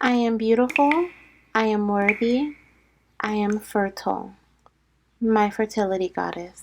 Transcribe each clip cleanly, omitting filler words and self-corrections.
I am beautiful. I am worthy. I am fertile. My fertility goddess.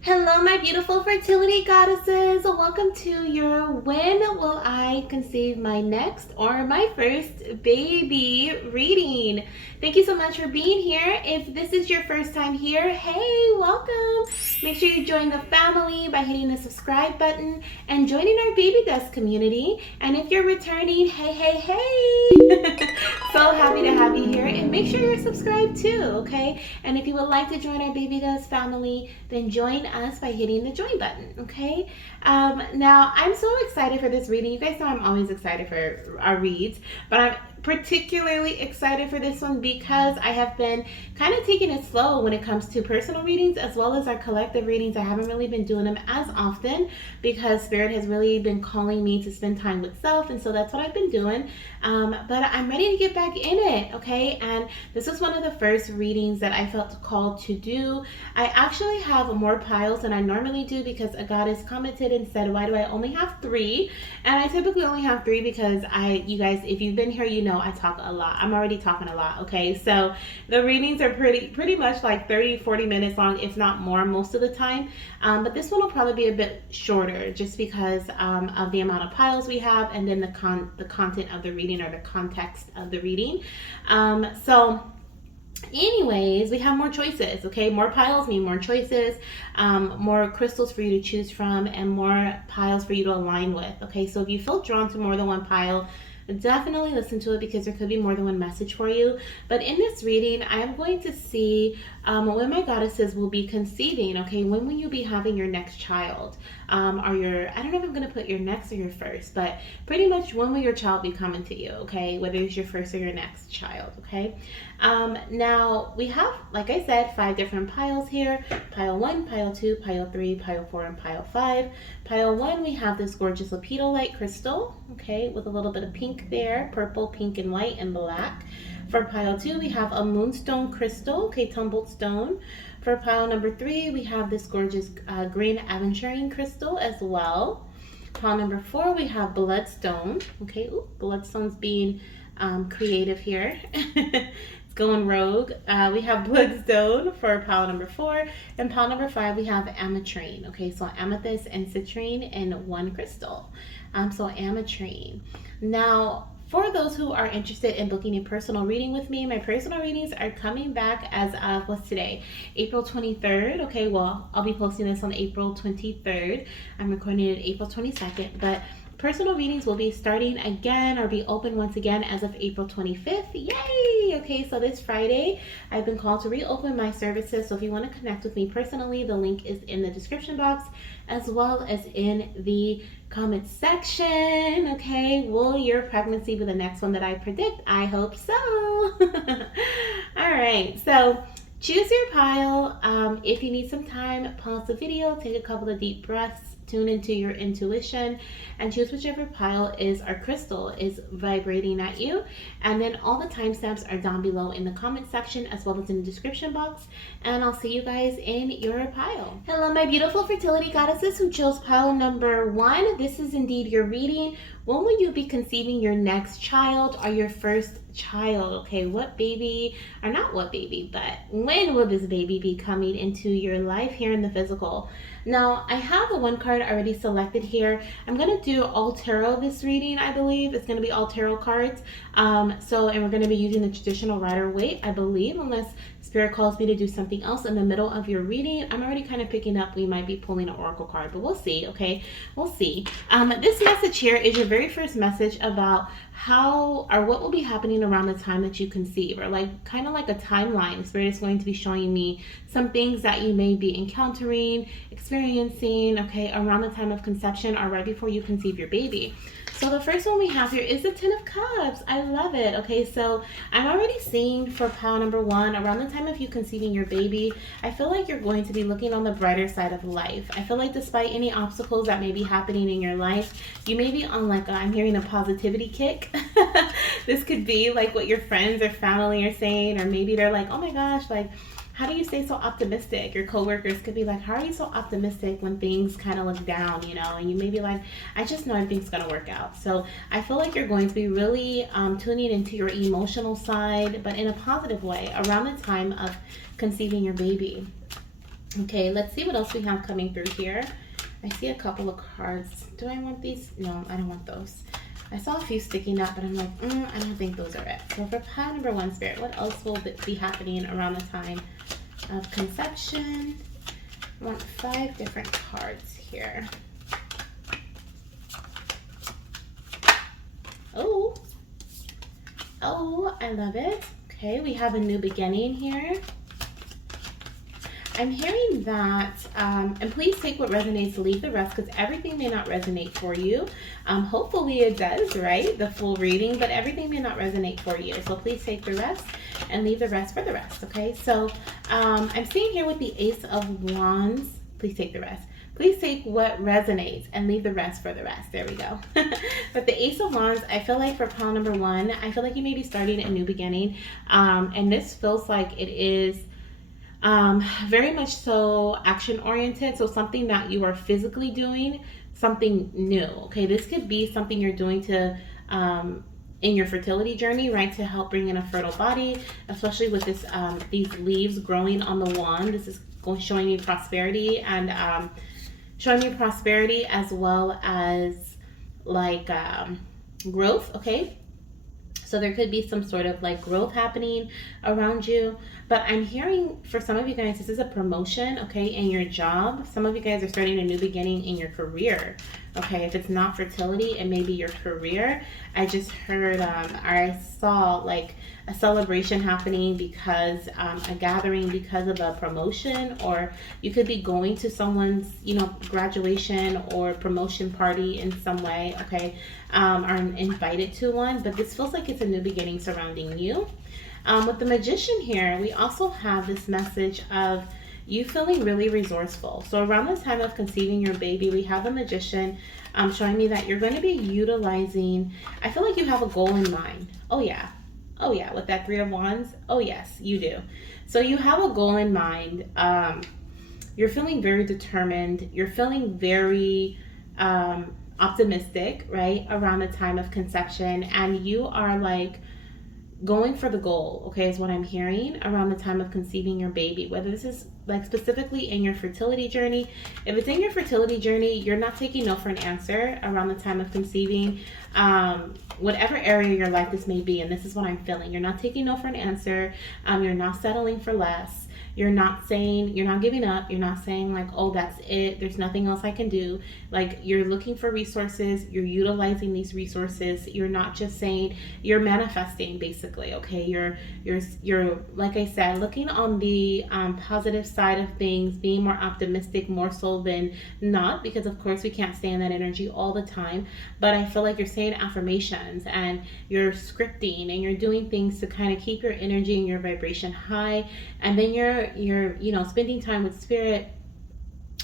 Hello, my beautiful fertility goddesses. Welcome to your When Will I Conceive My Next or My First Baby reading. Thank you so much for being here. If this is your first time here, hey, welcome. Make sure you join the family by hitting the subscribe button and joining our baby dust community. And if you're returning, hey. So happy to have you here, and make sure you're subscribed too, okay? And if you would like to join our baby dust family, then join us by hitting the join button, okay? Now, I'm so excited for this reading. You guys know I'm always excited for our reads, but I'm particularly excited for this one because I have been kind of taking it slow when it comes to personal readings as well as our collective readings. I haven't really been doing them as often because Spirit has really been calling me to spend time with self, and so that's what I've been doing. But I'm ready to get back in it, okay? And this was one of the first readings that I felt called to do. I actually have more piles than I normally do because a goddess commented and said, why do I only have 3? And I typically only have 3 because you guys, if you've been here, you know I talk a lot. I'm already talking a lot, okay? So the readings are pretty much like 30-40 minutes long, if not more, most of the time. But this one will probably be a bit shorter just because of the amount of piles we have, and then the content of the reading or the context of the reading. So anyways, we have more choices, okay? More piles mean more choices, more crystals for you to choose from, and more piles for you to align with, okay? So if you feel drawn to more than one pile, definitely listen to it because there could be more than one message for you. But in this reading, I am going to see when my goddesses will be conceiving, okay? When will you be having your next child? I don't know if I'm going to put your next or your first, but pretty much when will your child be coming to you, okay? Whether it's your first or your next child, okay? Now, we have, like I said, 5 different piles here. Pile 1, pile 2, pile 3, pile 4, and pile 5. Pile 1, we have this gorgeous lepidolite crystal, okay, with a little bit of pink there, purple, pink, and white, and black. For pile 2, we have a moonstone crystal, okay, tumbled stone. For pile number 3, we have this gorgeous green aventurine crystal as well. Pile number 4, we have bloodstone, okay, bloodstone's being creative here. Going rogue. We have bloodstone for pile number 4, and pile number 5 we have ametrine. Okay, so amethyst and citrine in one crystal. So ametrine. Now, for those who are interested in booking a personal reading with me, my personal readings are coming back as of, what's today? April 23rd. Okay, well, I'll be posting this on April 23rd. I'm recording it April 22nd, but personal readings will be starting again or be open once again as of April 25th. Yay! Okay, so this Friday, I've been called to reopen my services. So if you want to connect with me personally, the link is in the description box as well as in the comment section. Okay, will your pregnancy be the next one that I predict? I hope so. All right, so choose your pile. If you need some time, pause the video, take a couple of deep breaths, tune into your intuition, and choose whichever pile is our crystal is vibrating at you. And then all the timestamps are down below in the comment section as well as in the description box, and I'll see you guys in your pile. Hello, my beautiful fertility goddesses who chose pile number 1. This is indeed your reading. When will you be conceiving your next child or your first child? Okay, what baby, or not what baby, but when will this baby be coming into your life here in the physical? Now, I have a 1 card already selected here. I'm going to do all tarot this reading, I believe. It's going to be all tarot cards. And we're going to be using the traditional Rider-Waite, I believe, unless Spirit calls me to do something else in the middle of your reading. I'm already kind of picking up we might be pulling an oracle card, but we'll see, okay? We'll see. This message here is your very first message about how or what will be happening around the time that you conceive, or like kind of like a timeline. Spirit is going to be showing me some things that you may be encountering, experiencing, okay, around the time of conception or right before you conceive your baby. So the first one we have here is the 10 of Cups. I love it. Okay, so I'm already seeing for pile number 1, around the time of you conceiving your baby, I feel like you're going to be looking on the brighter side of life. I feel like despite any obstacles that may be happening in your life, you may be on like I'm hearing a positivity kick. This could be like what your friends or family are saying, or maybe they're like, oh my gosh, like how do you stay so optimistic? Your coworkers could be like, how are you so optimistic when things kind of look down, you know? And you may be like, I just know everything's going to work out. So I feel like you're going to be really tuning into your emotional side, but in a positive way around the time of conceiving your baby. Okay, let's see what else we have coming through here. I see a couple of cards. Do I want these? No, I don't want those. I saw a few sticking up, but I'm like, I don't think those are it. So for pile number 1, Spirit, what else will be happening around the time of conception? I want 5 different cards here. Oh, I love it. Okay, we have a new beginning here. I'm hearing that, and please take what resonates, leave the rest, because everything may not resonate for you. Hopefully it does, right? The full reading, but everything may not resonate for you. So please take the rest and leave the rest for the rest, okay? So I'm seeing here with the Ace of Wands, please take the rest. Please take what resonates and leave the rest for the rest. There we go. But the Ace of Wands, I feel like for pile number 1, I feel like you may be starting a new beginning. And this feels like it is very much so action oriented. So something that you are physically doing, something new. Okay, this could be something you're doing to in your fertility journey, right, to help bring in a fertile body, especially with this these leaves growing on the wand. This is showing you prosperity, and showing you prosperity as well as like growth. Okay, so there could be some sort of like growth happening around you. But I'm hearing for some of you guys, this is a promotion, okay, in your job. Some of you guys are starting a new beginning in your career, okay? If it's not fertility, it may be your career. I just heard, I saw like a celebration happening because, a gathering because of a promotion, or you could be going to someone's, you know, graduation or promotion party in some way, okay? Or invited to one, but this feels like it's a new beginning surrounding you. With the Magician here, we also have this message of you feeling really resourceful. So around the time of conceiving your baby, we have the Magician showing me that you're going to be utilizing, I feel like you have a goal in mind. Oh yeah, with that 3 of Wands, oh yes, you do. So you have a goal in mind. You're feeling very determined. You're feeling very optimistic, right, around the time of conception, and you are like going for the goal, okay, is what I'm hearing around the time of conceiving your baby. Whether this is like specifically in your fertility journey, if it's in your fertility journey, you're not taking no for an answer around the time of conceiving. Whatever area of your life this may be, and this is what I'm feeling, you're not taking no for an answer. You're not settling for less. You're not saying, you're not giving up. You're not saying like, oh, that's it, there's nothing else I can do. Like, you're looking for resources. You're utilizing these resources. You're not just saying, you're manifesting basically, okay? You're like I said, looking on the positive side of things, being more optimistic, more so than not, because of course we can't stay in that energy all the time. But I feel like you're saying affirmations and you're scripting and you're doing things to kind of keep your energy and your vibration high. And then you're you know, spending time with spirit.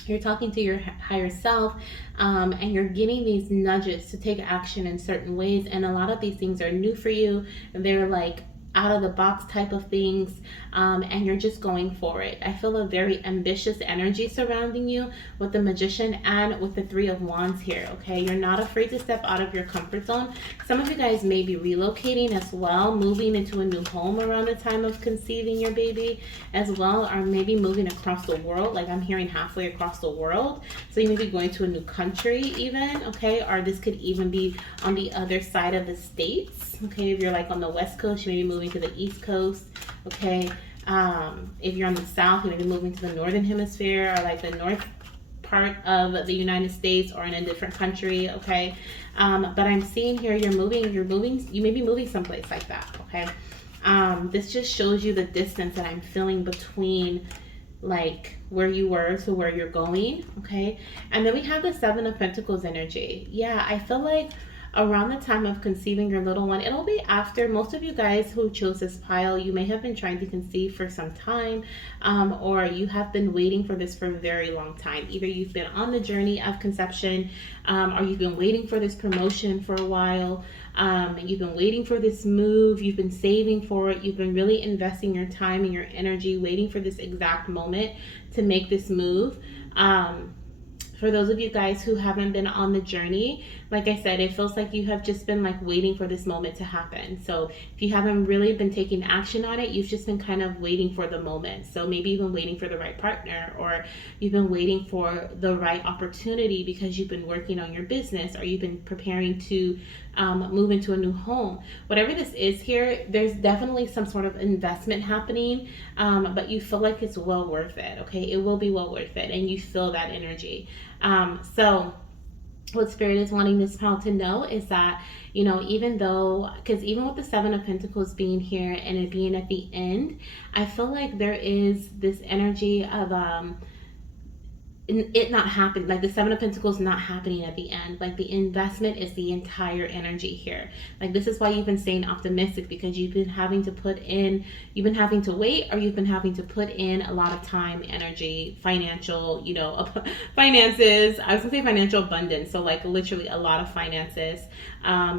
You're talking to your higher self, and you're getting these nudges to take action in certain ways. And a lot of these things are new for you. They're like out of the box type of things, and you're just going for it. I feel a very ambitious energy surrounding you with the Magician and with the 3 of Wands here, okay? You're not afraid to step out of your comfort zone. Some of you guys may be relocating as well, moving into a new home around the time of conceiving your baby as well, or maybe moving across the world. Like, I'm hearing halfway across the world. So you may be going to a new country even, okay? Or this could even be on the other side of the states. Okay, if you're like on the West Coast, you may be moving to the East Coast, okay? If you're on the South, you may be moving to the Northern Hemisphere, or like the north part of the United States, or in a different country, okay? But I'm seeing here you may be moving someplace like that, okay? This just shows you the distance that I'm feeling between like where you were to where you're going, okay? And then we have the 7 of Pentacles energy. Yeah, I feel like around the time of conceiving your little one. It'll be after. Most of you guys who chose this pile, you may have been trying to conceive for some time, or you have been waiting for this for a very long time. Either you've been on the journey of conception, or you've been waiting for this promotion for a while. You've been waiting for this move. You've been saving for it. You've been really investing your time and your energy waiting for this exact moment to make this move. For those of you guys who haven't been on the journey, like I said, it feels like you have just been like waiting for this moment to happen. So if you haven't really been taking action on it, you've just been kind of waiting for the moment. So maybe you've been waiting for the right partner, or you've been waiting for the right opportunity because you've been working on your business, or you've been preparing to move into a new home. Whatever this is here, there's definitely some sort of investment happening, but you feel like it's well worth it. Okay, it will be well worth it, and you feel that energy. So what Spirit is wanting this pile to know is that, you know, even though, because even with the Seven of Pentacles being here and it being at the end, I feel like there is this energy of it not happening, like the Seven of Pentacles not happening at the end. Like the investment is the entire energy here. Like this is why you've been staying optimistic, because you've been having to wait, or you've been having to put in a lot of time, energy, financial, you know, finances. I was gonna say financial abundance, so like literally a lot of finances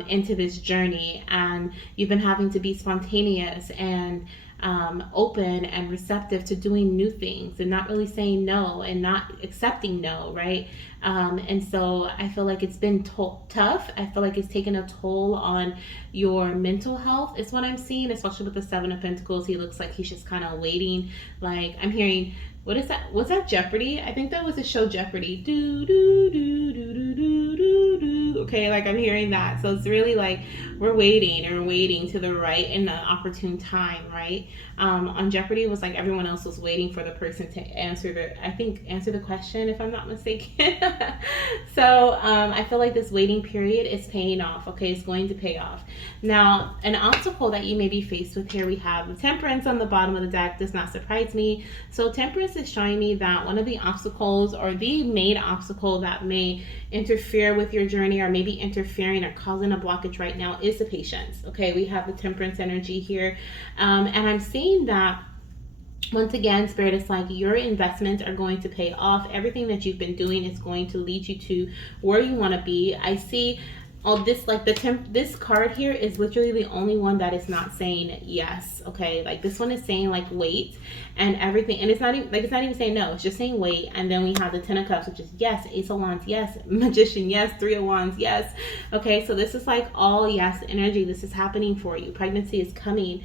into this journey, and you've been having to be spontaneous and open and receptive to doing new things, and not really saying no and not accepting no, right? And so I feel like it's been tough. I feel like it's taken a toll on your mental health, is what I'm seeing, especially with the Seven of Pentacles. He looks like he's just kind of waiting. Like I'm hearing, what is that? Was that Jeopardy? I think that was the show Jeopardy. Do, do, do, do, do, do, do, do. Okay, like I'm hearing that. So it's really like we're waiting to the right and the opportune time, right? On Jeopardy, it was like everyone else was waiting for the person to answer the question, if I'm not mistaken. So I feel like this waiting period is paying off. Okay, it's going to pay off. Now, an obstacle that you may be faced with here, we have the Temperance on the bottom of the deck. Does not surprise me. So Temperance is showing me that one of the obstacles, or the main obstacle that may interfere with your journey, or maybe interfering or causing a blockage right now, is the patience. Okay, we have the Temperance energy here, and I'm seeing that once again, Spirit is like your investments are going to pay off. Everything that you've been doing is going to lead you to where you want to be. I see all this, like this card here is literally the only one that is not saying yes. Okay, like this one is saying like wait and everything, and it's not even saying no, it's just saying wait. And then we have the Ten of Cups, which is yes, Ace of Wands, yes, Magician, yes, Three of Wands, yes. Okay, so this is like all yes energy. This is happening for you. Pregnancy is coming,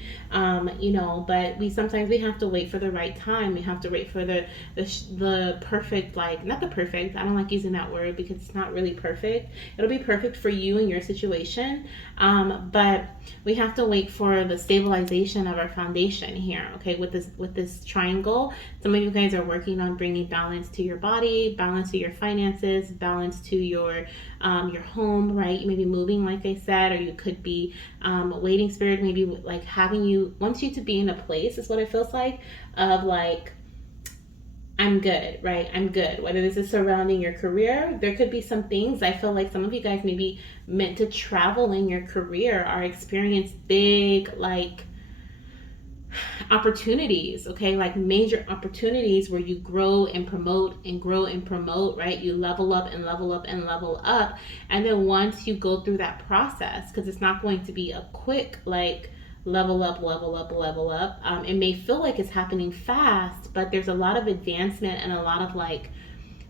you know, but we sometimes have to wait for the right time. We have to wait for the perfect, like not the perfect, I don't like using that word because it's not really perfect. It'll be perfect for you and your situation, but we have to wait for the stabilization of our foundation here. Okay, with this triangle, some of you guys are working on bringing balance to your body, balance to your finances, balance to your home, right? You may be moving, like I said, or you could be waiting. Spirit maybe like wants you to be in a place, is what it feels like, of like, I'm good, right? I'm good. Whether this is surrounding your career, there could be some things. I feel like some of you guys may be meant to travel in your career or experience big, like, opportunities, okay? Like major opportunities where you grow and promote and grow and promote, right? You level up and level up and level up. And then once you go through that process, because it's not going to be a quick, like, level up. It may feel like it's happening fast, but there's a lot of advancement and a lot of like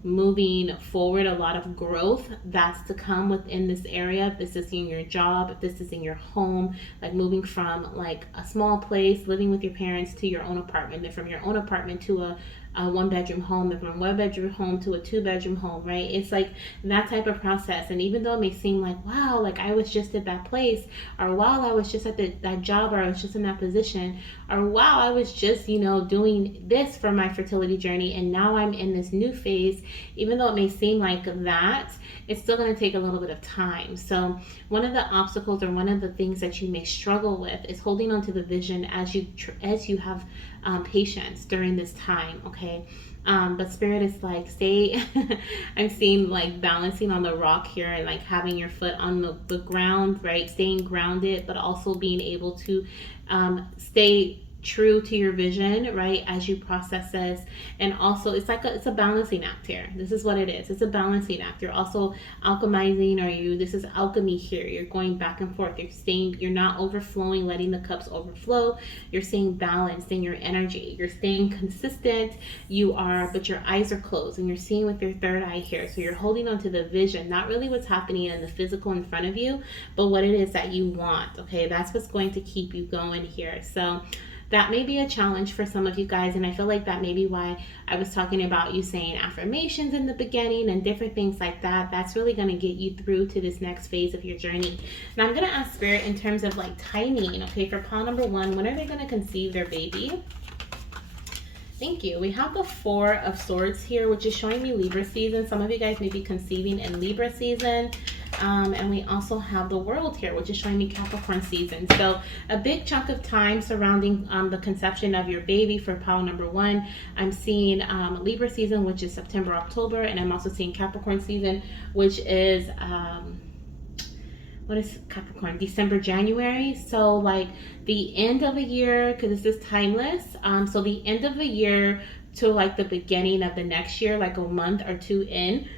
moving forward, a lot of growth that's to come within this area. If this is in your job, if this is in your home, like moving from like a small place, living with your parents, to your own apartment, then from your own apartment to a one-bedroom home, then from a one-bedroom home to a two-bedroom home, right? It's like that type of process. And even though it may seem like, wow, like I was just at that place, or wow, I was just at that job, or I was just in that position, or wow, I was just, you know, doing this for my fertility journey, and now I'm in this new phase. Even though it may seem like that, it's still going to take a little bit of time. So one of the obstacles, or one of the things that you may struggle with, is holding on to the vision as you have patience during this time. Okay, But Spirit is like, stay. I'm seeing like balancing on the rock here and like having your foot on the ground, right? Staying grounded, but also being able to stay true to your vision, right, as you process this. And also it's like it's a balancing act here. This is what it is. It's a balancing act. You're also alchemizing, or this is alchemy here. You're going back and forth. You're not overflowing, letting the cups overflow. You're staying balanced in your energy. You're staying consistent. But your eyes are closed and you're seeing with your third eye here. So you're holding on to the vision, not really what's happening in the physical in front of you, but what it is that you want. Okay, that's what's going to keep you going here. So that may be a challenge for some of you guys, and I feel like that may be why I was talking about you saying affirmations in the beginning and different things like that. That's really going to get you through to this next phase of your journey. Now I'm going to ask Spirit in terms of like timing, okay, for pile number 1, when are they going to conceive their baby? Thank you. We have the 4 of Swords here, which is showing me Libra season. Some of you guys may be conceiving in Libra season. And we also have the World here, which is showing me Capricorn season. So a big chunk of time surrounding the conception of your baby for pile number 1. I'm seeing Libra season, which is September, October, and I'm also seeing Capricorn season, which is what is Capricorn? December, January. So like the end of a year, because this is timeless. So the end of the year to like the beginning of the next year, like a month or 2 in,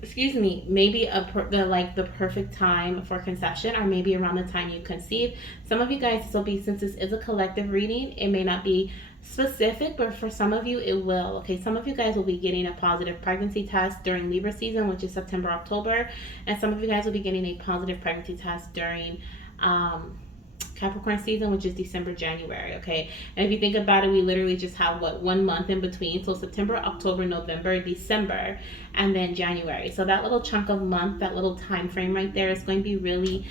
maybe the perfect time for conception, or maybe around the time you conceive. Some of you guys, this will be, since this is a collective reading, it may not be specific, but for some of you it will. Okay, some of you guys will be getting a positive pregnancy test during Libra season, which is September, October, and some of you guys will be getting a positive pregnancy test during Capricorn season, which is December, January. Okay, and if you think about it, we literally just have 1 month in between. So September, October, November, December, and then January. So that little chunk of month, that little time frame right there is going to be really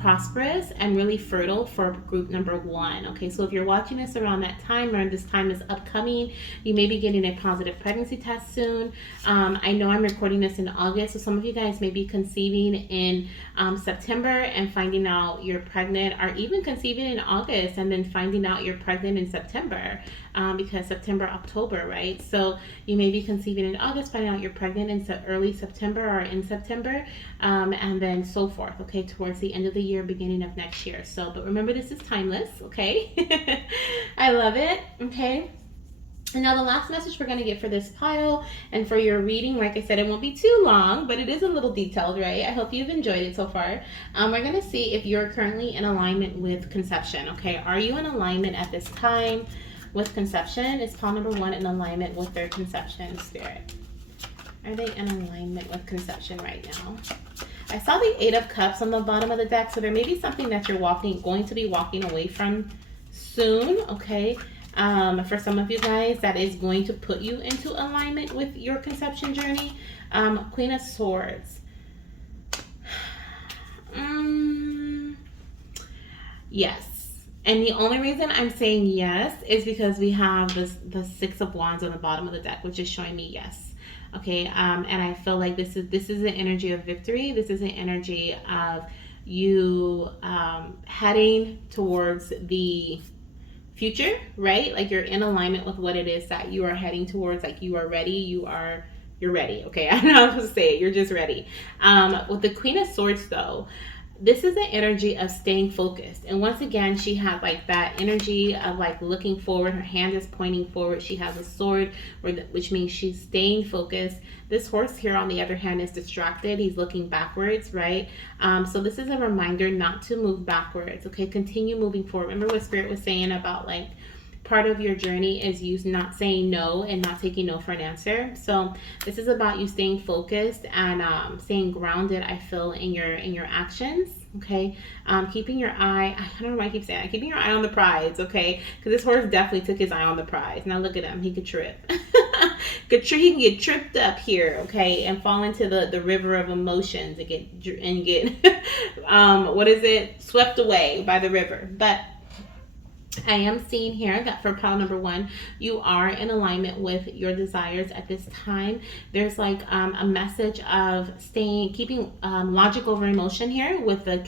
prosperous and really fertile for group number 1. Okay, so if you're watching this around that time, or this time is upcoming, you may be getting a positive pregnancy test soon. I know I'm recording this in August, so some of you guys may be conceiving in September and finding out you're pregnant, or even conceiving in August and then finding out you're pregnant in September, because September, October, right? So you may be conceiving in August, finding out you're pregnant in early September or in September, and then so forth, okay, towards the end of the year, beginning of next year. So, but remember, this is timeless, okay? I love it, okay? And now the last message we're going to get for this pile and for your reading, like I said, it won't be too long, but it is a little detailed, right? I hope you've enjoyed it so far. We're going to see if you're currently in alignment with conception, okay? Are you in alignment at this time with conception? Is pile number 1 in alignment with their conception spirit? Are they in alignment with conception right now? I saw the 8 of Cups on the bottom of the deck, so there may be something that you're going to be walking away from soon, okay? For some of you guys, that is going to put you into alignment with your conception journey. Queen of Swords. Yes. And the only reason I'm saying yes is because we have the 6 of Wands on the bottom of the deck, which is showing me yes. Okay, and I feel like this is an energy of victory. This is an energy of you heading towards the future, right? Like you're in alignment with what it is that you are heading towards. Like you are ready. You're ready. Okay, I don't know how to say it. You're just ready. With the Queen of Swords, though, this is an energy of staying focused. And once again, she has like that energy of like looking forward. Her hand is pointing forward. She has a sword, which means she's staying focused. This horse here, on the other hand, is distracted. He's looking backwards, right? So this is a reminder not to move backwards, okay? Continue moving forward. Remember what Spirit was saying about like part of your journey is you not saying no and not taking no for an answer. So this is about you staying focused and staying grounded, I feel, in your actions, okay? Keeping your eye, I don't know why I keep saying that, keeping your eye on the prize, okay? Because this horse definitely took his eye on the prize. Now look at him, he could trip. He can get tripped up here, okay, and fall into the river of emotions and get what is it, swept away by the river. But I am seeing here that for pile number 1, you are in alignment with your desires at this time. There's like a message of keeping logic over emotion here with the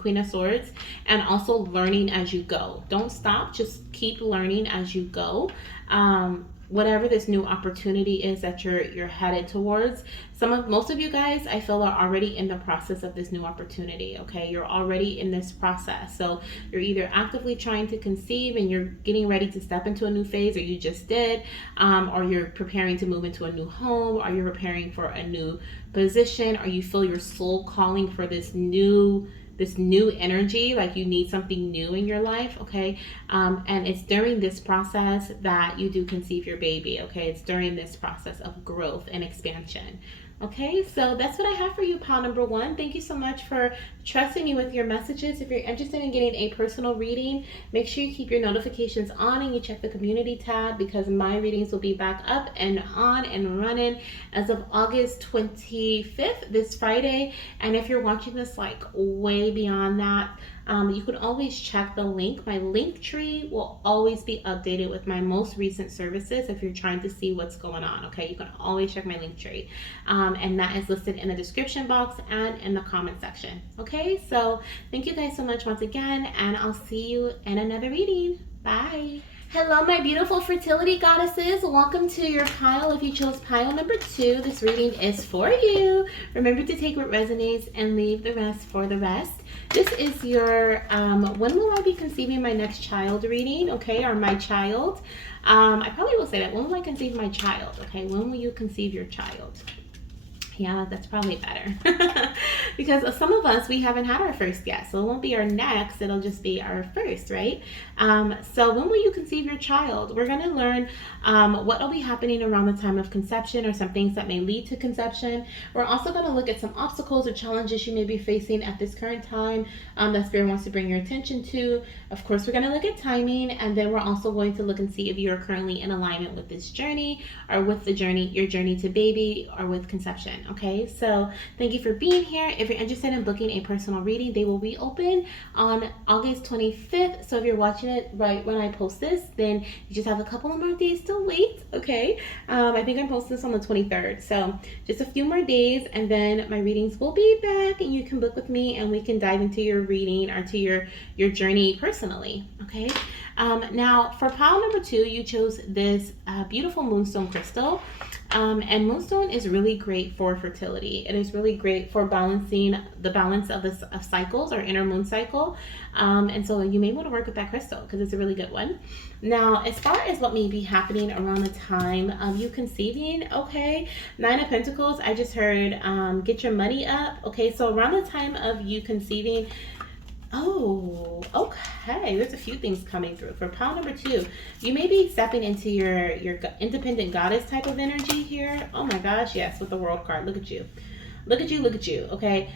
Queen of Swords, and also learning as you go. Don't stop, just keep learning as you go. whatever this new opportunity is that you're headed towards. Most of you guys, I feel, are already in the process of this new opportunity. Okay, you're already in this process. So you're either actively trying to conceive and you're getting ready to step into a new phase, or you just did, or you're preparing to move into a new home, or you're preparing for a new position, or you feel your soul calling for this new energy, like you need something new in your life. Okay, and it's during this process that you do conceive your baby. Okay, it's during this process of growth and expansion. Okay, so that's what I have for you, pile number 1. Thank you so much for trusting me with your messages. If you're interested in getting a personal reading, make sure you keep your notifications on and you check the community tab, because my readings will be back up and on and running as of August 25th, this Friday. And if you're watching this like way beyond that, you can always check the link. My link tree will always be updated with my most recent services if you're trying to see what's going on. Okay, you can always check my link tree, and that is listed in the description box and in the comment section. Okay, so thank you guys so much once again, and I'll see you in another reading. Bye. Hello, my beautiful fertility goddesses. Welcome to your pile. If you chose pile number 2, this reading is for you. Remember to take what resonates and leave the rest for the rest. This is your when will I be conceiving my next child reading, okay, or my child. I probably will say that. When will I conceive my child? Okay, when will you conceive your child? Yeah, that's probably better. Because some of us, we haven't had our first yet. So it won't be our next, it'll just be our first, right? So when will you conceive your child? We're going to learn what will be happening around the time of conception, or some things that may lead to conception. We're also going to look at some obstacles or challenges you may be facing at this current time that Spirit wants to bring your attention to. Of course, we're going to look at timing, and then we're also going to look and see if you are currently in alignment with this journey, or with the journey, your journey to baby, or with conception. Okay, so thank you for being here. If you're interested in booking a personal reading, they will reopen on August 25th. So if you're watching it right when I post this, then you just have a couple of more days to wait. Okay, I think I'm posting this on the 23rd, so just a few more days, and then my readings will be back, and you can book with me, and we can dive into your reading or to your journey personally. Okay, now for pile number 2, you chose this beautiful moonstone crystal. And moonstone is really great for fertility. It is really great for balancing the balance of cycles, or inner moon cycle. And so you may want to work with that crystal, because it's a really good one. Now, as far as what may be happening around the time of you conceiving, okay, 9 of Pentacles, I just heard get your money up. Okay, so around the time of you conceiving, oh, okay, there's a few things coming through. For pile number 2, you may be stepping into your independent goddess type of energy here. Oh my gosh, yes, with the World card. Look at you. Look at you, look at you, okay?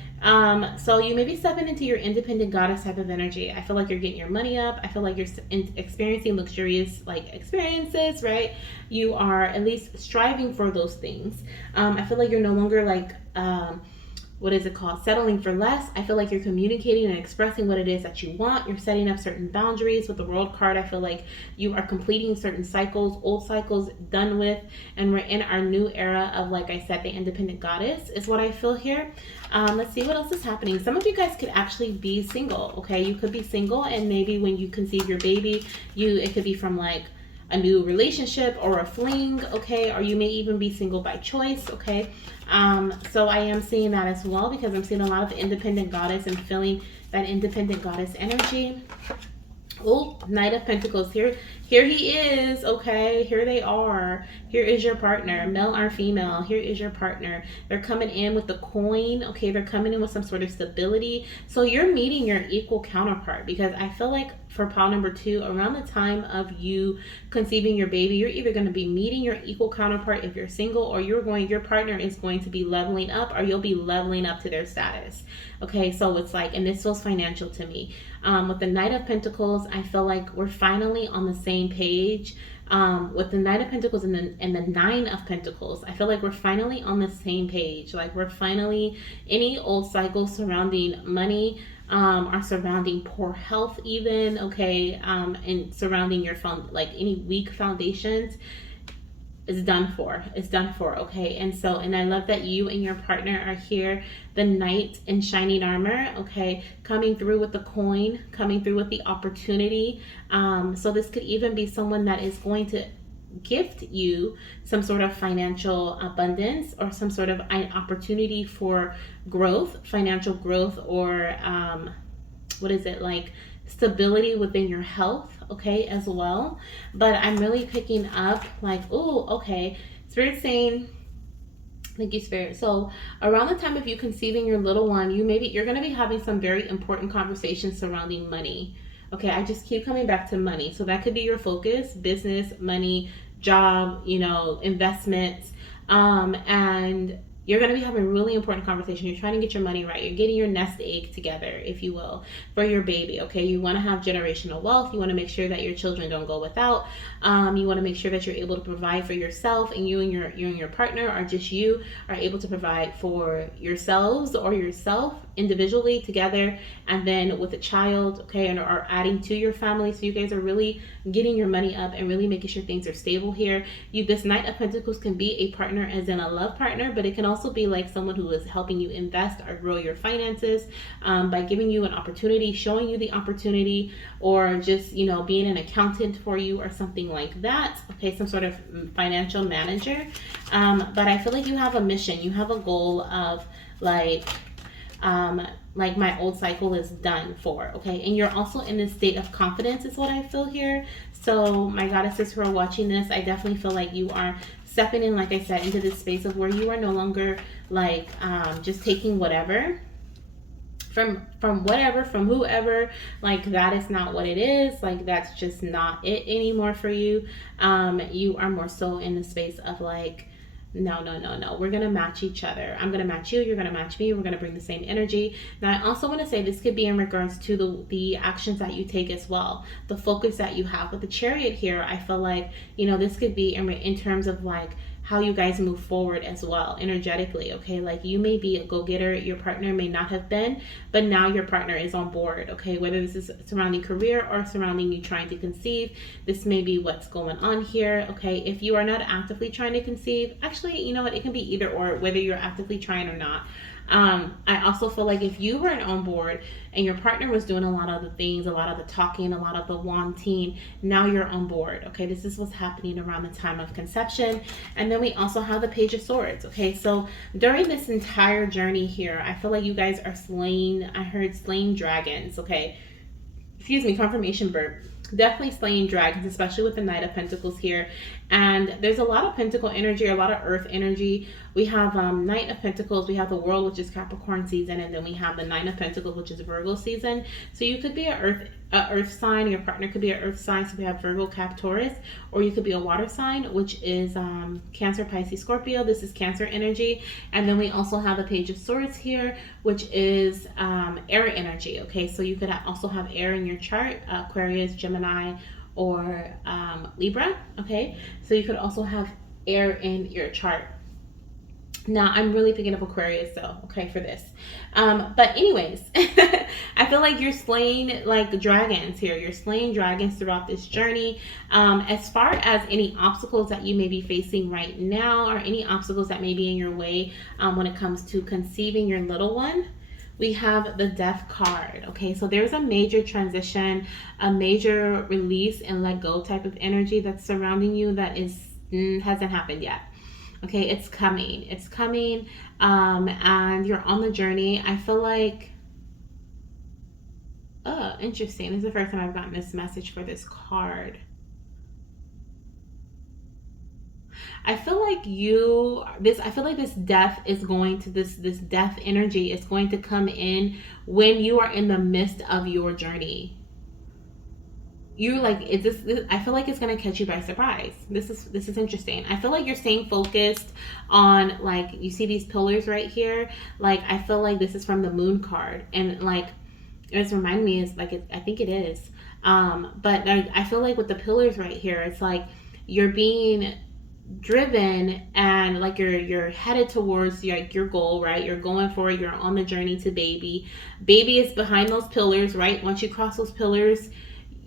So you may be stepping into your independent goddess type of energy. I feel like you're getting your money up. I feel like you're experiencing luxurious experiences, right? You are at least striving for those things. I feel like you're no longer what is it called? Settling for less. I feel like you're communicating and expressing what it is that you want. You're setting up certain boundaries. With the World card, I feel like you are completing certain cycles, old cycles done with, and we're in our new era of, like I said, the independent goddess is what I feel here. Let's see what else is happening. Some of you guys could actually be single, okay? You could be single, and maybe when you conceive your baby, it could be from a new relationship or a fling, okay? Or you may even be single by choice, okay? So I am seeing that as well, because I'm seeing a lot of independent goddess and feeling that independent goddess energy. Oh, Knight of Pentacles. Here he is, okay? Here they are. Here is your partner, male or female. Here is your partner. They're coming in with the coin, okay? They're coming in with some sort of stability. So you're meeting your equal counterpart, because I feel like for pile number 2, around the time of you conceiving your baby, you're either going to be meeting your equal counterpart if you're single, or your partner is going to be leveling up, or you'll be leveling up to their status. Okay, so it's and this feels financial to me. With the Knight of Pentacles, I feel like we're finally on the same page. With the Knight of Pentacles and the 9 of Pentacles, I feel like we're finally on the same page. We're finally, any old cycles surrounding money, are surrounding poor health even, okay, and surrounding your any weak foundations is done for. It's done for, okay? And I love that you and your partner are here, the Knight in shining armor, okay, coming through with the coin, coming through with the opportunity. So this could even be someone that is going to gift you some sort of financial abundance or some sort of an opportunity for growth, financial growth, or what is it, like stability within your health, okay, as well. But I'm really picking up like, oh, okay, Spirit saying, thank you, Spirit. So around the time of you conceiving your little one, you're going to be having some very important conversations surrounding money. Okay, I just keep coming back to money. So that could be your focus: business, money, job, investments. And you're going to be having really important conversation. You're trying to get your money right. You're getting your nest egg together, if you will, for your baby. Okay, you want to have generational wealth. You want to make sure that your children don't go without. You want to make sure that you're able to provide for yourself, and you and your partner, or just you, are able to provide for yourselves or yourself individually, together, and then with a child, okay, and or adding to your family. So you guys are really getting your money up and really making sure things are stable here. This Knight of Pentacles can be a partner, as in a love partner, but it can also be like someone who is helping you invest or grow your finances, by giving you an opportunity, showing you the opportunity, or just being an accountant for you or something like that. Okay, some sort of financial manager. But I feel like you have a mission, you have a goal of like my old cycle is done for, okay? And you're also in this state of confidence is what I feel here. So my goddesses who are watching this, I definitely feel like you are stepping in, like I said, into this space of where you are no longer like just taking whatever from whatever, from whoever. Like that is not what it is. Like that's just not it anymore for you. You are more so in the space of like, no, we're gonna match each other. I'm gonna match you, you're gonna match me, we're gonna bring the same energy. Now I also want to say this could be in regards to the actions that you take as well, the focus that you have. With the Chariot here, I feel like this could be in terms of like how you guys move forward as well energetically. Okay, like you may be a go-getter, your partner may not have been, but now your partner is on board. Okay, whether this is surrounding career or surrounding you trying to conceive, this may be what's going on here. Okay, if you are not actively trying to conceive, actually, you know what, it can be either or, whether you're actively trying or not. I also feel like if you weren't on board and your partner was doing a lot of the things, a lot of the talking, a lot of the wanting, now you're on board. Okay, this is what's happening around the time of conception. And then we also have the Page of Swords. Okay, so during this entire journey here, I feel like you guys are slaying, I heard slaying dragons. Okay, excuse me, confirmation burp. Definitely slaying dragons, especially with the Knight of Pentacles here. And there's a lot of Pentacle energy, a lot of Earth energy. We have Knight of Pentacles, we have the World, which is Capricorn season, and then we have the Nine of Pentacles, which is Virgo season. So you could be a earth sign, your partner could be an earth sign, so we have Virgo, Cap, Taurus, or you could be a water sign, which is Cancer, Pisces, Scorpio. This is Cancer energy. And then we also have the Page of Swords here, which is air energy. Okay, so you could also have air in your chart, Aquarius, Gemini, or Libra. Okay, so you could also have air in your chart. Now I'm really picking up Aquarius though, okay, for this. But anyways, I feel like you're slaying like dragons here. You're slaying dragons throughout this journey. As far as any obstacles that you may be facing right now, or any obstacles that may be in your way when it comes to conceiving your little one, we have the Death card. Okay, so there's a major transition, a major release and let go type of energy that's surrounding you that hasn't happened yet. Okay, it's coming, and you're on the journey. I feel like, oh, interesting. This is the first time I've gotten this message for this card. I feel like this death is going to, this death energy is going to come in when you are in the midst of your journey. You like I feel like it's gonna catch you by surprise. This is interesting. I feel like you're staying focused on, like, you see these pillars right here. Like, I feel like this is from the Moon card, and like it's reminding me, is like I think it is. But I feel like with the pillars right here, it's like you're being driven, and like you're headed towards your goal, right? You're going for it. You're on the journey to baby. Baby is behind those pillars, right? Once you cross those pillars,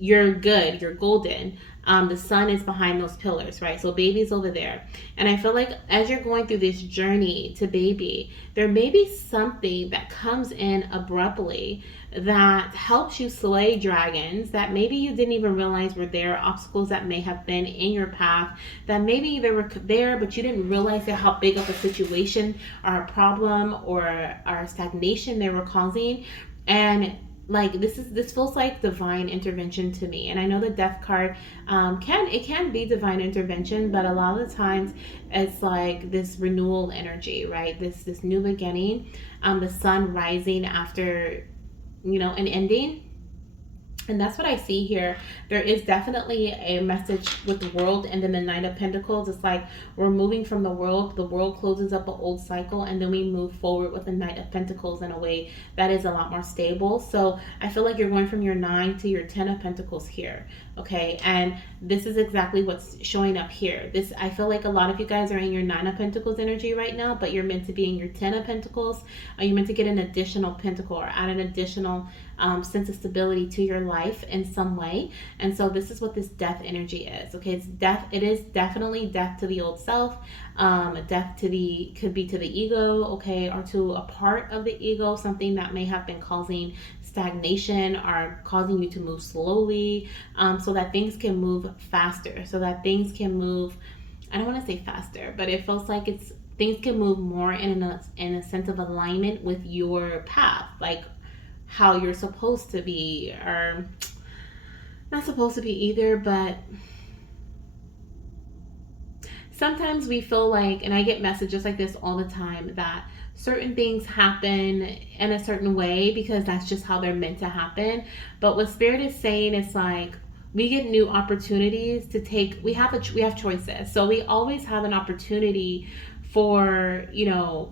you're good, you're golden. The sun is behind those pillars, right? So baby's over there. And I feel like as you're going through this journey to baby, there may be something that comes in abruptly that helps you slay dragons that maybe you didn't even realize were there, obstacles that may have been in your path that maybe they were there, but you didn't realize how big of a situation or a problem or a stagnation they were causing. And like this feels like divine intervention to me. And I know the death card can be divine intervention, but a lot of the times it's like this renewal energy, right? This new beginning, the sun rising after an ending. And that's what I see here. There is definitely a message with the world and then the Knight of Pentacles. It's like we're moving from the world. The world closes up an old cycle and then we move forward with the Knight of Pentacles in a way that is a lot more stable. So I feel like you're going from your 9 to your 10 of Pentacles here. Okay, and this is exactly what's showing up here. I feel like a lot of you guys are in your 9 of Pentacles energy right now, but you're meant to be in your 10 of Pentacles. You're meant to get an additional pentacle or add an additional sense of stability to your life in some way. And so this is what this death energy is. Okay, it's death. It is definitely death to the old self. Death could be to the ego, okay, or to a part of the ego, something that may have been causing stagnation or causing you to move slowly, so that things can move faster, so that things can move, I don't want to say faster, but it feels like things can move more in a sense of alignment with your path, like how you're supposed to be, or not supposed to be either, but sometimes we feel like, and I get messages like this all the time, that certain things happen in a certain way because that's just how they're meant to happen. But what Spirit is saying is like, we get new opportunities to take, we have choices. So we always have an opportunity for,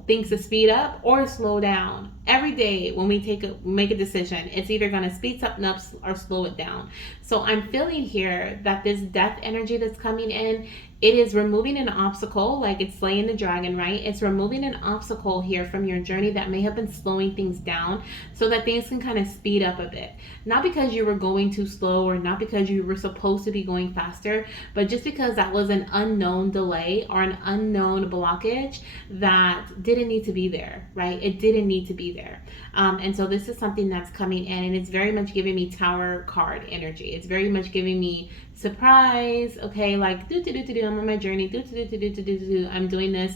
things to speed up or slow down. Every day when we make a decision, it's either going to speed something up or slow it down. So I'm feeling here that this death energy that's coming in, it is removing an obstacle, like it's slaying the dragon, right? It's removing an obstacle here from your journey that may have been slowing things down so that things can kind of speed up a bit. Not because you were going too slow or not because you were supposed to be going faster, but just because that was an unknown delay or an unknown blockage that didn't need to be there, right? It didn't need to be there. And so this is something that's coming in, and it's very much giving me Tower card energy. It's very much giving me surprise, okay, like I'm on my journey, I'm doing this.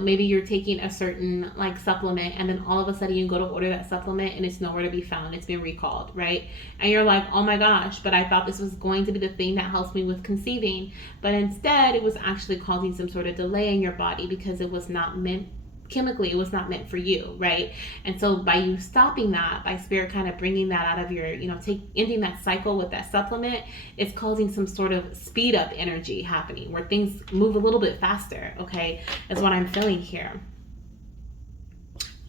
Maybe you're taking a certain like supplement, and then all of a sudden you go to order that supplement and it's nowhere to be found. It's been recalled, right? And you're like, oh my gosh, but I thought this was going to be the thing that helps me with conceiving, but instead it was actually causing some sort of delay in your body because it was not meant chemically, it was not meant for you, right? And so by you stopping that, by Spirit kind of bringing that out of your, ending that cycle with that supplement, it's causing some sort of speed up energy happening where things move a little bit faster, okay? Is what I'm feeling here.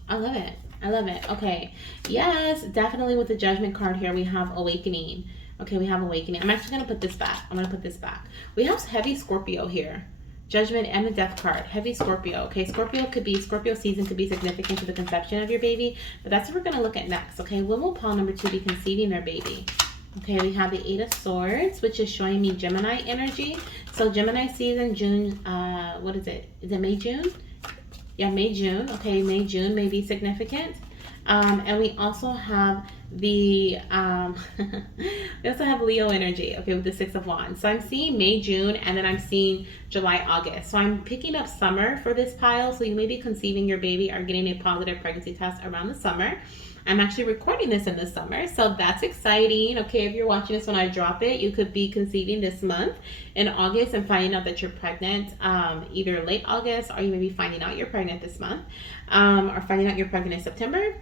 I love it. I love it. Okay. Yes, definitely with the Judgment card here, we have Awakening. Okay, we have Awakening. I'm actually going to put this back. We have heavy Scorpio here. Judgment and the Death card. Heavy Scorpio. Okay, Scorpio season could be significant to the conception of your baby, but that's what we're going to look at next. Okay, when will Paul number 2 be conceiving their baby? Okay, we have the 8 of Swords, which is showing me Gemini energy. So Gemini season, June, what is it? Is it May, June? Yeah, May, June. Okay, May, June may be significant. And we also have we also have Leo energy, okay, with the 6 of Wands. So I'm seeing May, June, and then I'm seeing July, August. So I'm picking up summer for this pile. So you may be conceiving your baby or getting a positive pregnancy test around the summer. I'm actually recording this in the summer, so that's exciting. Okay, if you're watching this when I drop it, you could be conceiving this month in August and finding out that you're pregnant either late August, or you may be finding out you're pregnant this month, or finding out you're pregnant in September.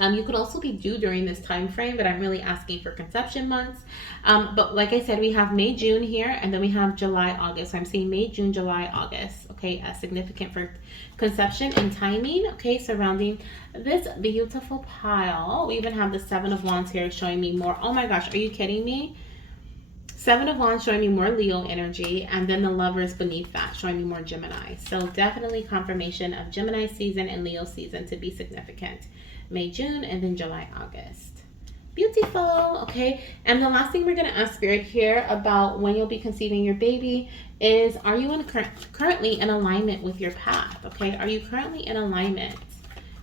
You could also be due during this time frame, but I'm really asking for conception months. But like I said, we have May, June here, and then we have July, August. So I'm seeing May, June, July, August. Okay, significant for conception and timing. Okay, surrounding this beautiful pile. We even have the 7 of Wands here showing me more. Oh my gosh, are you kidding me? 7 of Wands showing me more Leo energy, and then the Lovers beneath that showing me more Gemini. So definitely confirmation of Gemini season and Leo season to be significant. May, June, and then July, August. Beautiful. Okay. And the last thing we're going to ask Spirit here about when you'll be conceiving your baby is, are you currently in alignment with your path? Okay. Are you currently in alignment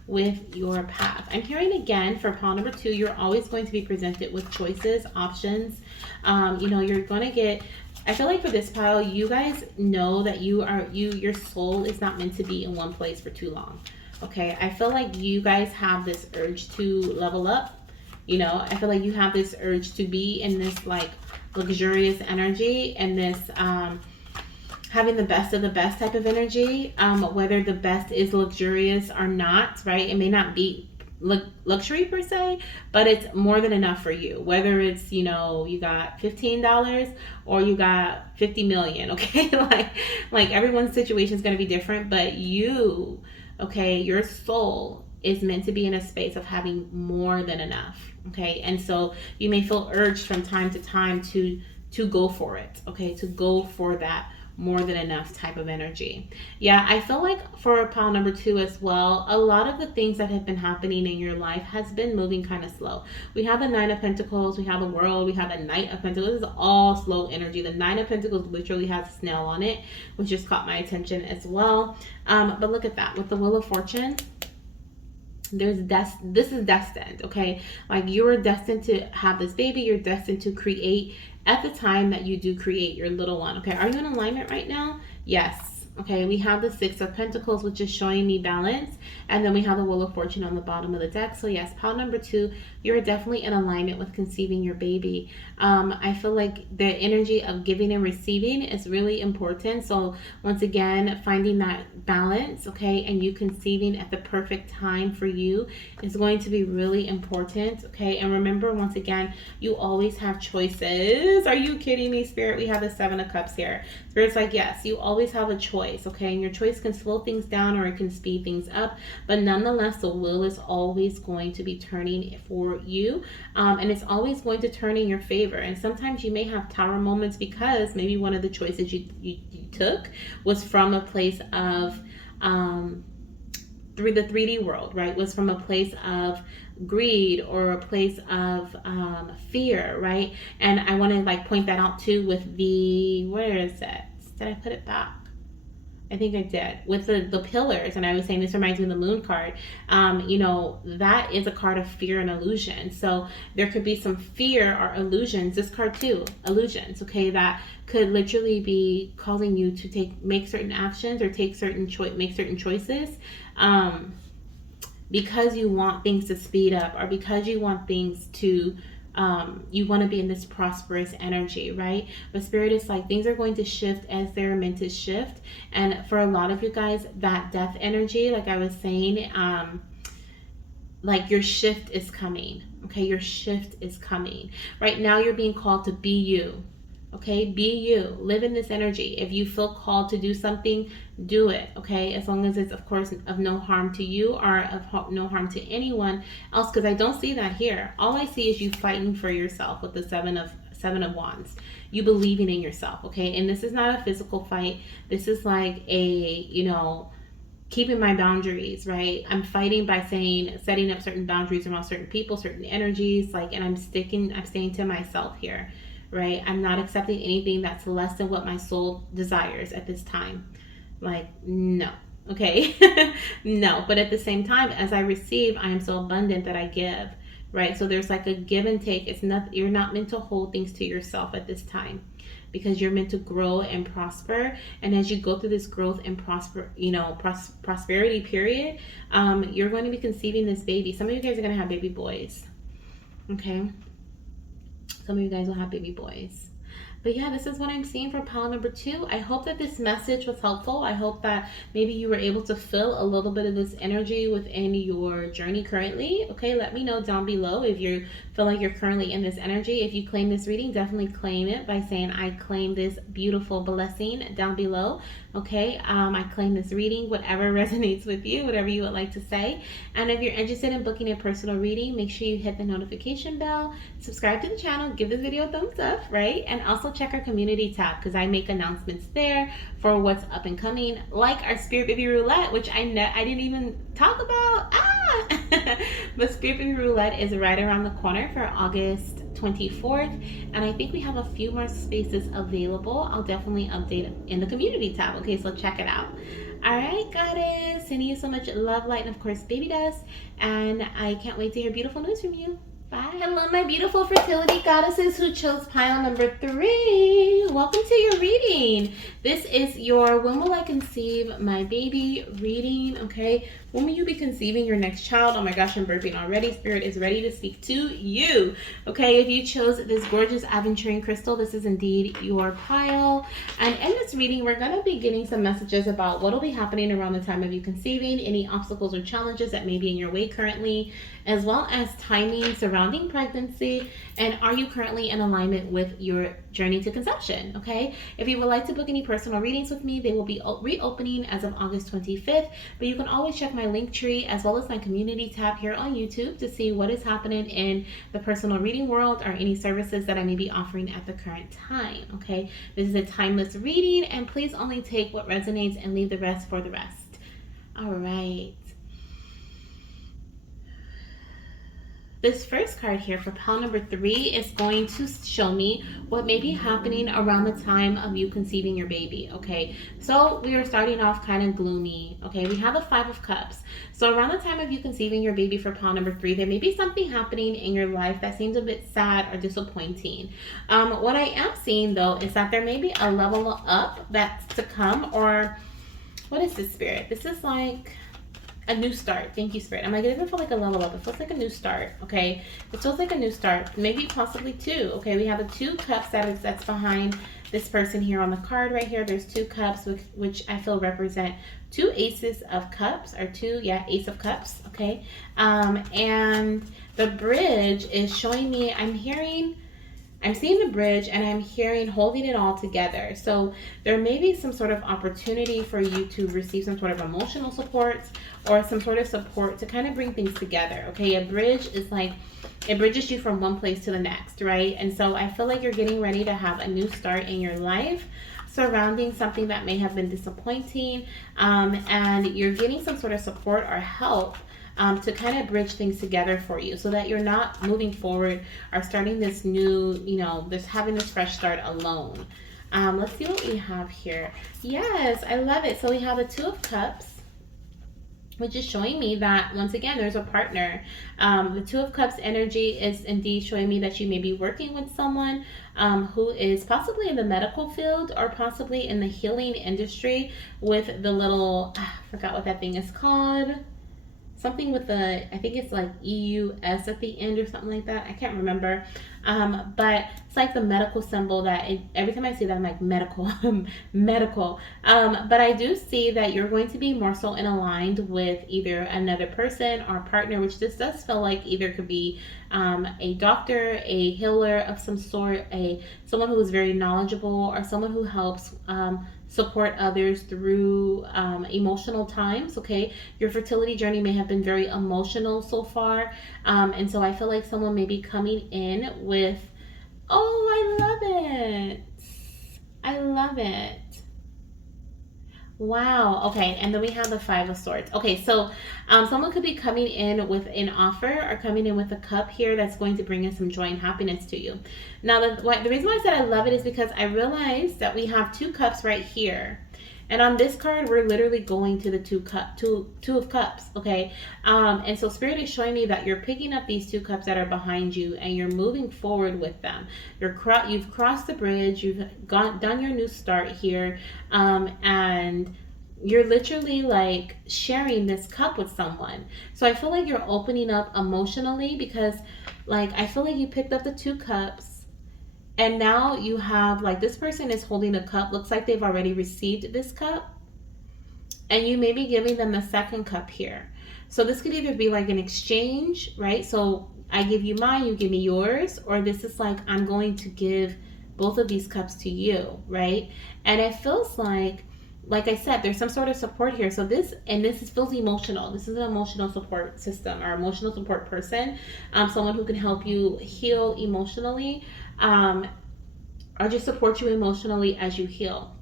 with your path? I'm hearing again for pile number 2, you're always going to be presented with choices, options. You're going to get, I feel like for this pile, you guys know that your soul is not meant to be in one place for too long. Okay. I feel like you guys have this urge to level up. I feel like you have this urge to be in this like luxurious energy and this having the best of the best type of energy, whether the best is luxurious or not, right? It may not be luxury per se, but it's more than enough for you, whether it's you got $15 or you got 50 million. Okay. like everyone's situation is going to be different, but your soul is meant to be in a space of having more than enough. Okay. And so you may feel urged from time to time to go for it. Okay. To go for that more than enough type of energy. Yeah, I feel like for pile number 2 as well, a lot of the things that have been happening in your life has been moving kind of slow. We have the 9 of Pentacles, we have the World, we have the Knight of Pentacles. This is all slow energy. The 9 of Pentacles literally has a snail on it, which just caught my attention as well. But look at that. With the Wheel of Fortune, this is destined. Okay, like you're destined to have this baby. You're destined to create at the time that you do create your little one. Okay, are you in alignment right now? Yes. Okay, we have the 6 of Pentacles, which is showing me balance, and then we have the Wheel of Fortune on the bottom of the deck. So yes, pile number 2, you're definitely in alignment with conceiving your baby. I feel like the energy of giving and receiving is really important. So once again, finding that balance, okay, and you conceiving at the perfect time for you is going to be really important. Okay, and remember, once again, you always have choices. Are you kidding me, Spirit? We have the 7 of Cups here. Spirit's like, yes, you always have a choice. Okay, and your choice can slow things down or it can speed things up, but nonetheless the wheel is always going to be turning for you, and it's always going to turn in your favor. And sometimes you may have tower moments because maybe one of the choices you took was from a place of through the 3D world, right? Was from a place of greed or a place of fear, right? And I want to like point that out too with the, where is it? Did I put it back? I think I did, with the pillars. And I was saying, this reminds me of the Moon card. That is a card of fear and illusion. So there could be some fear or illusions. This card too, illusions, okay, that could literally be causing you to make certain actions or make certain choices because you want things to speed up, or because you want things to you want to be in this prosperous energy, right? But Spirit is like, things are going to shift as they're meant to shift. And for a lot of you guys, that death energy, like I was saying, like your shift is coming. Okay, your shift is coming. Right now you're being called to be you. Okay, be you. Live in this energy. If you feel called to do something, do it. Okay, as long as it's, of course, of no harm to you or of no harm to anyone else, because I don't see that here. All I see is you fighting for yourself with the seven of Wands. You believing in yourself. Okay, and this is not a physical fight. This is like a, keeping my boundaries, right? I'm fighting by setting up certain boundaries around certain people, certain energies, like, and I'm staying to myself here. Right? I'm not accepting anything that's less than what my soul desires at this time. Like, no. Okay? No. But at the same time, as I receive, I am so abundant that I give. Right? So there's like a give and take. You're not meant to hold things to yourself at this time, because you're meant to grow and prosper. And as you go through this growth and prosperity period, you're going to be conceiving this baby. Some of you guys are going to have baby boys. Okay? Some of you guys will have baby boys. But yeah, this is what I'm seeing for pile number 2. I hope that this message was helpful. I hope that maybe you were able to feel a little bit of this energy within your journey currently. Okay, let me know down below if you feel like you're currently in this energy. If you claim this reading, definitely claim it by saying, I claim this beautiful blessing down below. Okay, I claim this reading, whatever resonates with you, whatever you would like to say. And if you're interested in booking a personal reading, make sure you hit the notification bell, subscribe to the channel, give this video a thumbs up, right? And also check our community tab, because I make announcements there for what's up and coming, like our Spirit Baby Roulette, which I didn't even talk about. But Spiritual Roulette is right around the corner for August 24th, and I think we have a few more spaces available. I'll definitely update in the community tab. Okay, so check it out. All right, goddess, sending you so much love, light, and of course, baby dust. And I can't wait to hear beautiful news from you. Bye. Hello, my beautiful fertility goddesses who chose pile number 3. Welcome to your reading. This is your When Will I Conceive My Baby reading, okay? When will you be conceiving your next child? Oh my gosh, I'm burping already. Spirit is ready to speak to you, okay? If you chose this gorgeous aventurine crystal, this is indeed your pile. And in this reading, we're going to be getting some messages about what will be happening around the time of you conceiving, any obstacles or challenges that may be in your way currently, as well as timing surrounding pregnancy, and are you currently in alignment with your journey to conception, okay? If you would like to book any personal readings with me, they will be reopening as of August 25th, but you can always check my link tree as well as my community tab here on YouTube to see what is happening in the personal reading world or any services that I may be offering at the current time, okay? This is a timeless reading, and please only take what resonates and leave the rest for the rest. All right. This first card here for pile number 3 is going to show me what may be happening around the time of you conceiving your baby, okay? So we are starting off kind of gloomy, okay? We have the 5 of Cups. So around the time of you conceiving your baby for pile number 3, there may be something happening in your life that seems a bit sad or disappointing. What I am seeing, though, is that there may be a level up that's to come, or what is this, Spirit? This is like a new start. Thank you, Spirit. I'm like, it doesn't feel like a level up. It feels like a new start, okay? It feels like a new start. Maybe possibly 2, okay? We have the 2 cups that's behind this person here on the card right here. There's 2 cups, which I feel represent 2 aces of cups, or 2, yeah, ace of cups, okay? And the bridge is showing me, I'm seeing the bridge, and I'm hearing holding it all together. So there may be some sort of opportunity for you to receive some sort of emotional support or some sort of support to kind of bring things together, okay? A bridge is like, it bridges you from one place to the next, right? And so I feel like you're getting ready to have a new start in your life surrounding something that may have been disappointing, and you're getting some sort of support or help to kind of bridge things together for you so that you're not moving forward or starting this new, having this fresh start alone. Let's see what we have here. Yes, I love it. So we have the 2 of Cups, which is showing me that, once again, there's a partner. The 2 of Cups energy is indeed showing me that you may be working with someone who is possibly in the medical field or possibly in the healing industry with the little, I forgot what that thing is called. Something with the, I think it's like EUS at the end or something like that. I can't remember. But it's like the medical symbol that every time I see that, I'm like, medical, medical. But I do see that you're going to be more so in aligned with either another person or partner, which this does feel like either could be a doctor, a healer of some sort, someone who is very knowledgeable, or someone who helps support others through emotional times, okay? Your fertility journey may have been very emotional so far, and so I feel like someone may be coming in with, oh, I love it. I love it. Wow. Okay. And then we have the 5 of Swords. Okay. So someone could be coming in with an offer or coming in with a cup here that's going to bring in some joy and happiness to you. Now, the reason why I said I love it is because I realized that we have 2 cups right here. And on this card, we're literally going to the two of Cups, okay? And so Spirit is showing me that you're picking up these 2 cups that are behind you and you're moving forward with them. You've crossed the bridge, you've done your new start here, and you're literally like sharing this cup with someone. So I feel like you're opening up emotionally because, like, I feel like you picked up the 2 cups. And now you have, like, this person is holding a cup. Looks like they've already received this cup. And you may be giving them a second cup here. So this could either be like an exchange, right? So I give you mine, you give me yours. Or this is like, I'm going to give both of these cups to you, right? And it feels like I said, there's some sort of support here. So this feels emotional. This is an emotional support system or emotional support person. Someone who can help you heal emotionally. Or just support you emotionally as you heal.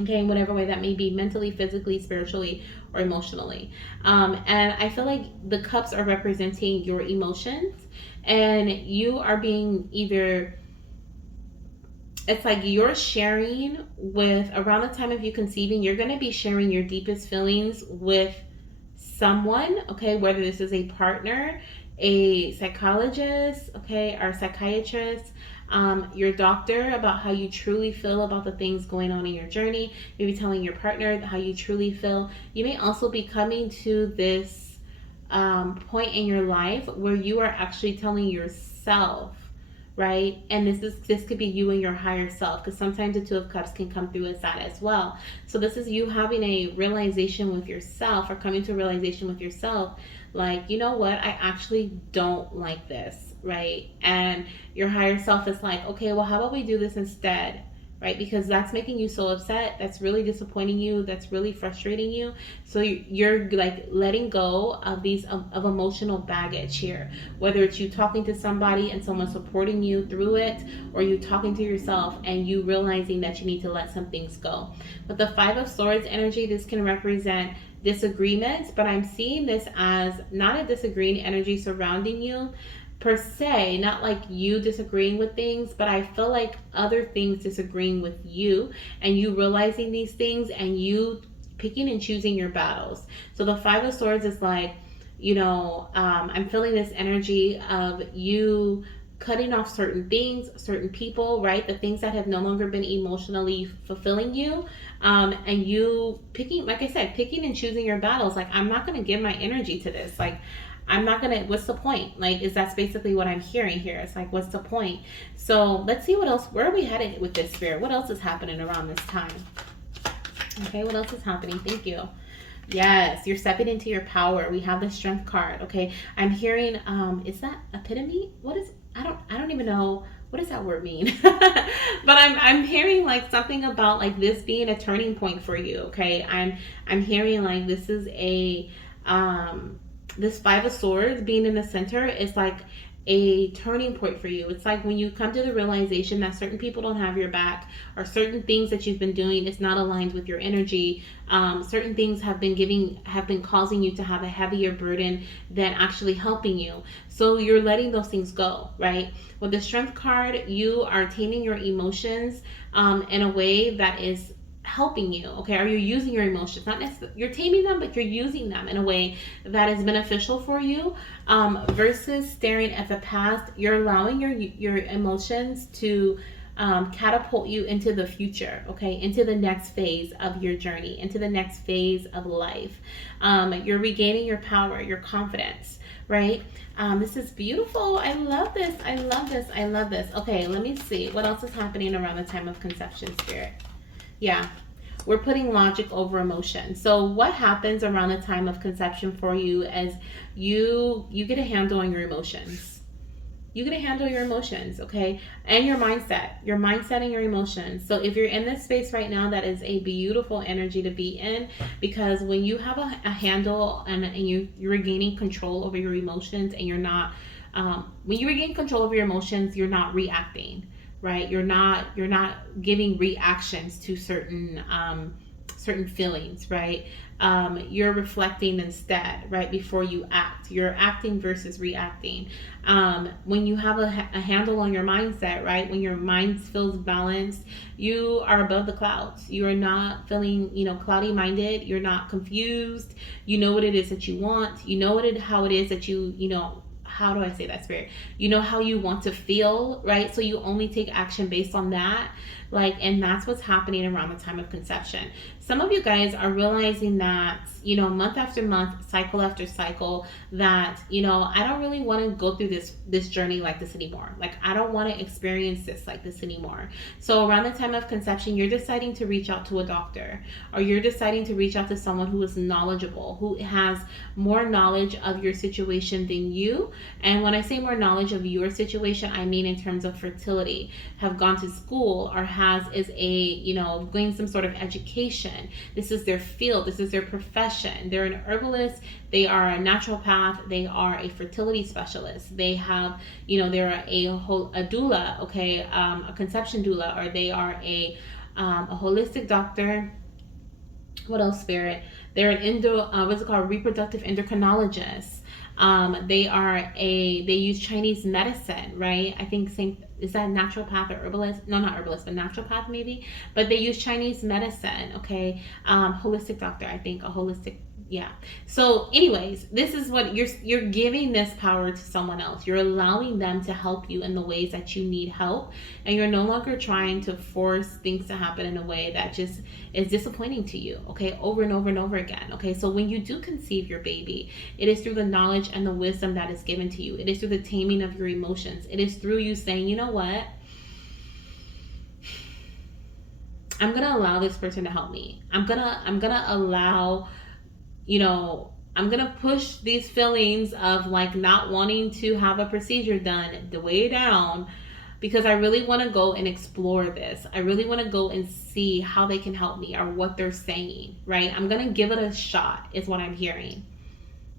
Okay, in whatever way that may be, mentally, physically, spiritually, or emotionally. And I feel like the cups are representing your emotions, and you are being either, it's like you're sharing with, around the time of you conceiving, you're going to be sharing your deepest feelings with someone, okay, whether this is a partner, a psychologist, okay, or psychiatrist, your doctor, about how you truly feel about the things going on in your journey. Maybe telling your partner how you truly feel. You may also be coming to this point in your life where you are actually telling yourself, right? And this could be you and your higher self, because sometimes the Two of Cups can come through as that as well. So this is you having a realization with yourself, or coming to a realization with yourself, like, you know what, I actually don't like this, right? And your higher self is like, okay, well, how about we do this instead? Right? Because that's making you so upset. That's really disappointing you. That's really frustrating you. So you're like letting go of these of emotional baggage here. Whether it's you talking to somebody and someone supporting you through it, or you talking to yourself and you realizing that you need to let some things go. But the Five of Swords energy, this can represent disagreements, but I'm seeing this as not a disagreeing energy surrounding you per se, not like you disagreeing with things, but I feel like other things disagreeing with you, and you realizing these things and you picking and choosing your battles. So the Five of Swords is like, I'm feeling this energy of you cutting off certain things, certain people, right? The things that have no longer been emotionally fulfilling you. And you picking, like I said, picking and choosing your battles. Like, I'm not going to give my energy to this. Like, I'm not gonna, what's the point? Like, is that's basically what I'm hearing here. It's like, what's the point? So let's see what else, where are we headed with this, Spirit? What else is happening around this time? Okay, what else is happening? Thank you. Yes, you're stepping into your power. We have the Strength card. Okay, I'm hearing, is that epitome? What is, I don't even know. What does that word mean? But I'm hearing like something about like this being a turning point for you. Okay, I'm hearing like this is a, this Five of Swords being in the center is like a turning point for you. It's like when you come to the realization that certain people don't have your back, or certain things that you've been doing is not aligned with your energy. Certain things have been causing you to have a heavier burden than actually helping you. So you're letting those things go, right? With the Strength card, you are taming your emotions in a way that is helping you, okay? Are you using your emotions? Not necessarily you're taming them, but you're using them in a way that is beneficial for you, versus staring at the past. You're allowing your emotions to catapult you into the future, okay? Into the next phase of your journey, into the next phase of life. You're regaining your power, your confidence, right? This is beautiful. I love this. I love this. I love this. Okay, let me see what else is happening around the time of conception, Spirit. Yeah, we're putting logic over emotion. So what happens around the time of conception for you as you get a handle on your emotions. You get a handle on your emotions, okay? And your mindset and your emotions. So if you're in this space right now, that is a beautiful energy to be in, because when you have a handle and you're regaining control over your emotions, and you're not, when you regain control over your emotions, you're not reacting, right? You're not giving reactions to certain feelings, right? You're reflecting instead, right? Before you act, you're acting versus reacting. When you have a handle on your mindset, right? When your mind feels balanced, you are above the clouds. You are not feeling, cloudy minded. You're not confused. You know what it is that you want. You know how it is that how do I say that, Spirit? You know how you want to feel, right? So you only take action based on that. And that's what's happening around the time of conception. Some of you guys are realizing that, month after month, cycle after cycle, that, I don't really want to go through this journey like this anymore. Like, I don't want to experience this like this anymore. So around the time of conception, you're deciding to reach out to a doctor, or you're deciding to reach out to someone who is knowledgeable, who has more knowledge of your situation than you. And when I say more knowledge of your situation, I mean in terms of fertility, have gone to school, or going some sort of education. This is their field. This is their profession. They're an herbalist. They are a naturopath. They are a fertility specialist. They have, they're a doula, okay, a conception doula, or they are a a holistic doctor. What else, Spirit? They're an what's it called, reproductive endocrinologist. They use Chinese medicine, right? I think same, is that naturopath or herbalist? No, not herbalist, but naturopath maybe. But they use Chinese medicine, okay? Holistic doctor, I think, a holistic, yeah. So anyways, this is what you're giving this power to someone else. You're allowing them to help you in the ways that you need help, and you're no longer trying to force things to happen in a way that just is disappointing to you, okay, over and over and over again. Okay, so when you do conceive your baby, it is through the knowledge and the wisdom that is given to you. It is through the taming of your emotions. It is through you saying, you know what, I'm gonna allow this person to help me. I'm gonna allow, I'm gonna push these feelings of like not wanting to have a procedure done the way down, because I really want to go and explore this. I really want to go and see how they can help me or what they're saying, right? I'm gonna give it a shot, is what I'm hearing.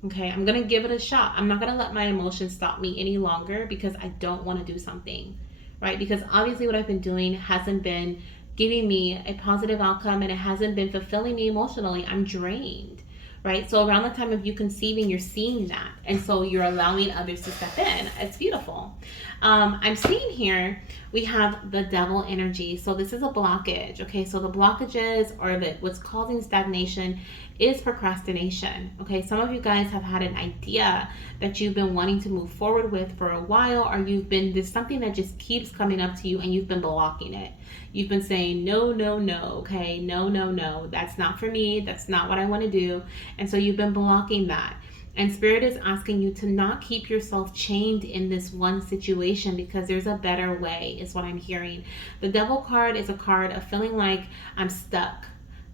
Okay, I'm gonna give it a shot. I'm not gonna let my emotions stop me any longer because I don't want to do something, right? Because obviously what I've been doing hasn't been giving me a positive outcome, and it hasn't been fulfilling me emotionally. I'm drained, right? So around the time of you conceiving, you're seeing that, and so you're allowing others to step in. It's beautiful. I'm seeing here we have the devil energy. So this is a blockage. Okay, so the blockages, or what's causing stagnation, is procrastination. Okay, some of you guys have had an idea that you've been wanting to move forward with for a while, or there's something that just keeps coming up to you and you've been blocking it. You've been saying, no, no, no, okay, no, no, no, that's not for me, that's not what I want to do. And so you've been blocking that. And Spirit is asking you to not keep yourself chained in this one situation, because there's a better way, is what I'm hearing. The Devil card is a card of feeling like I'm stuck,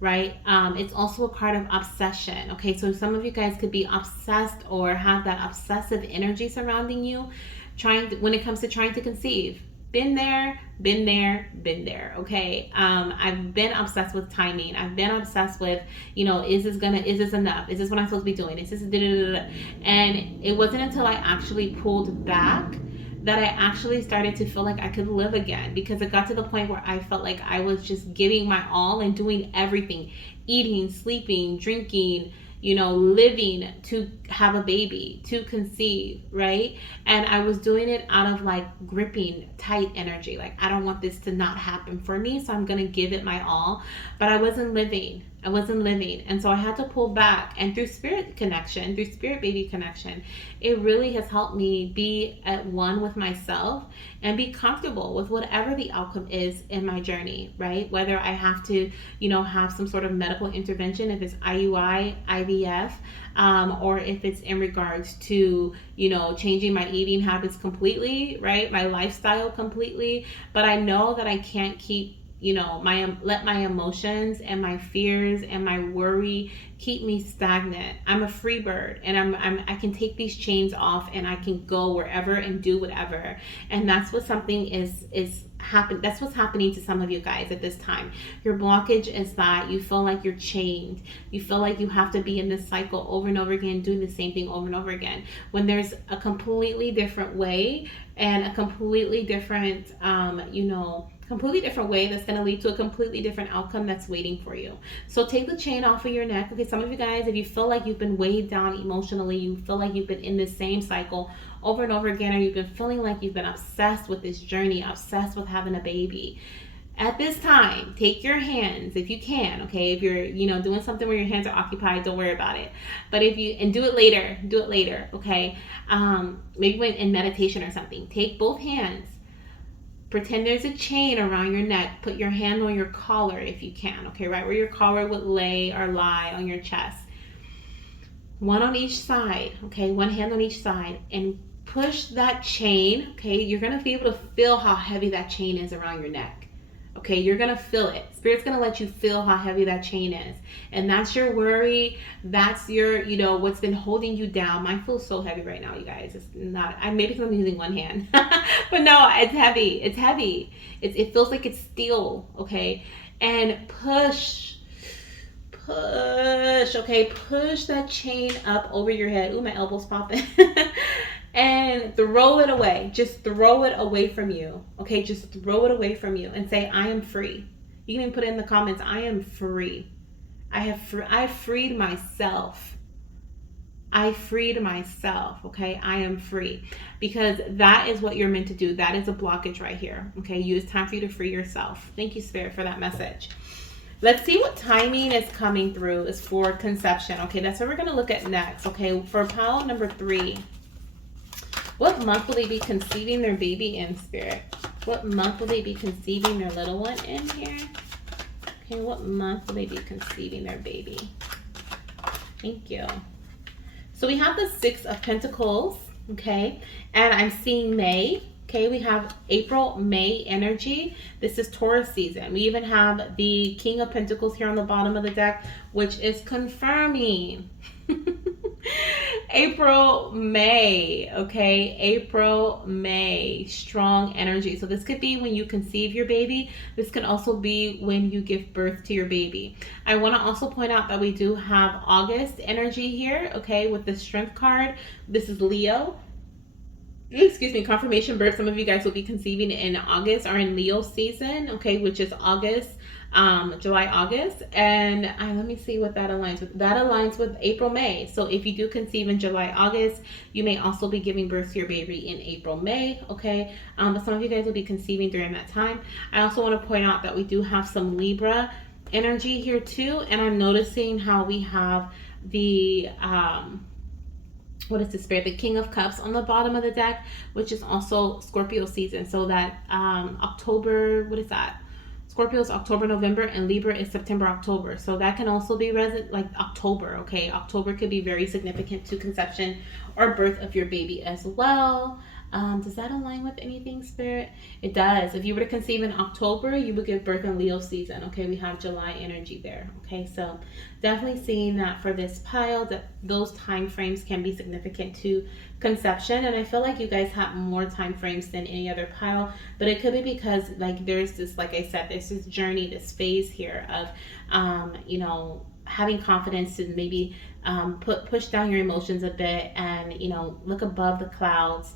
right? It's also a card of obsession. Okay, so some of you guys could be obsessed or have that obsessive energy surrounding you, when it comes to trying to conceive. Been there, been there, been there. Okay, I've been obsessed with timing. I've been obsessed with, is this enough? Is this what I'm supposed to be doing? Is this and it wasn't until I actually pulled back that I actually started to feel like I could live again, because it got to the point where I felt like I was just giving my all and doing everything, eating, sleeping, drinking, living to have a baby, to conceive, right? And I was doing it out of like gripping tight energy. Like, I don't want this to not happen for me, so I'm going to give it my all. But I wasn't living. And so I had to pull back. And through spirit connection, through spirit baby connection, it really has helped me be at one with myself and be comfortable with whatever the outcome is in my journey, right? Whether I have to, have some sort of medical intervention, if it's IUI, IVF, or if it's in regards to, changing my eating habits completely, right? My lifestyle completely. But I know that I can't keep, let my emotions and my fears and my worry keep me stagnant. I'm a free bird, and I can take these chains off, and I can go wherever and do whatever. And that's what that's what's happening to some of you guys at this time. Your blockage is that you feel like you're chained. You feel like you have to be in this cycle over and over again, doing the same thing over and over again, when there's a completely different way, and a completely different completely different way that's going to lead to a completely different outcome that's waiting for you. So take the chain off of your neck. Okay, some of you guys, if you feel like you've been weighed down emotionally, you feel like you've been in this same cycle over and over again, or you've been feeling like you've been obsessed with this journey, obsessed with having a baby. At this time, take your hands, if you can, okay? If you're, doing something where your hands are occupied, don't worry about it. But do it later, okay? Maybe when in meditation or something, take both hands. Pretend there's a chain around your neck. Put your hand on your collar if you can, okay? Right where your collar would lay or lie on your chest. One on each side, okay? One hand on each side. And push that chain, okay? You're going to be able to feel how heavy that chain is around your neck. Okay, you're going to feel it. Spirit's going to let you feel how heavy that chain is. And that's your worry. That's your, what's been holding you down. Mine feels so heavy right now, you guys. It's not, maybe because I'm using one hand. But no, it's heavy. It's heavy. It feels like it's steel, okay? And push, okay? Push that chain up over your head. Ooh, my elbow's popping. And throw it away. Just throw it away from you. Okay, just throw it away from you and say, I am free. You can even put it in the comments. I am free. I freed myself. I freed myself, okay? I am free. Because that is what you're meant to do. That is a blockage right here, okay? It's time for you to free yourself. Thank you, Spirit, for that message. Let's see what timing is coming through is for conception, okay? That's what we're going to look at next, okay? For pile number 3, what month will they be conceiving their baby in, Spirit? What month will they be conceiving their little one in here? Okay, what month will they be conceiving their baby? Thank you. So we have the 6 of Pentacles, okay? And I'm seeing May, okay? We have April, May energy. This is Taurus season. We even have the King of Pentacles here on the bottom of the deck, which is confirming April, May, okay? April, May, strong energy. So this could be when you conceive your baby. This could also be when you give birth to your baby. I want to also point out that we do have August energy here, okay, with the Strength card. This is Leo. Excuse me, confirmation birth. Some of you guys will be conceiving in August or in Leo season, okay, which is August, July, August. And let me see what that aligns with. That aligns with April, May. So if you do conceive in July, August, you may also be giving birth to your baby in April, May, okay? But some of you guys will be conceiving during that time. I also want to point out that we do have some Libra energy here too. And I'm noticing how we have the, what is the Spirit? The King of Cups on the bottom of the deck, which is also Scorpio season. So that October, what is that? Scorpio is October, November, and Libra is September, October. So that can also be like October, okay? October could be very significant to conception or birth of your baby as well. Does that align with anything, Spirit? It does. If you were to conceive in October, you would give birth in Leo season. Okay, we have July energy there. Okay, so definitely seeing that for this pile, that those time frames can be significant to conception. And I feel like you guys have more time frames than any other pile, but it could be because like there's this, like I said, there's this journey, this phase here of, you know, having confidence and maybe push down your emotions a bit and, you know, look above the clouds.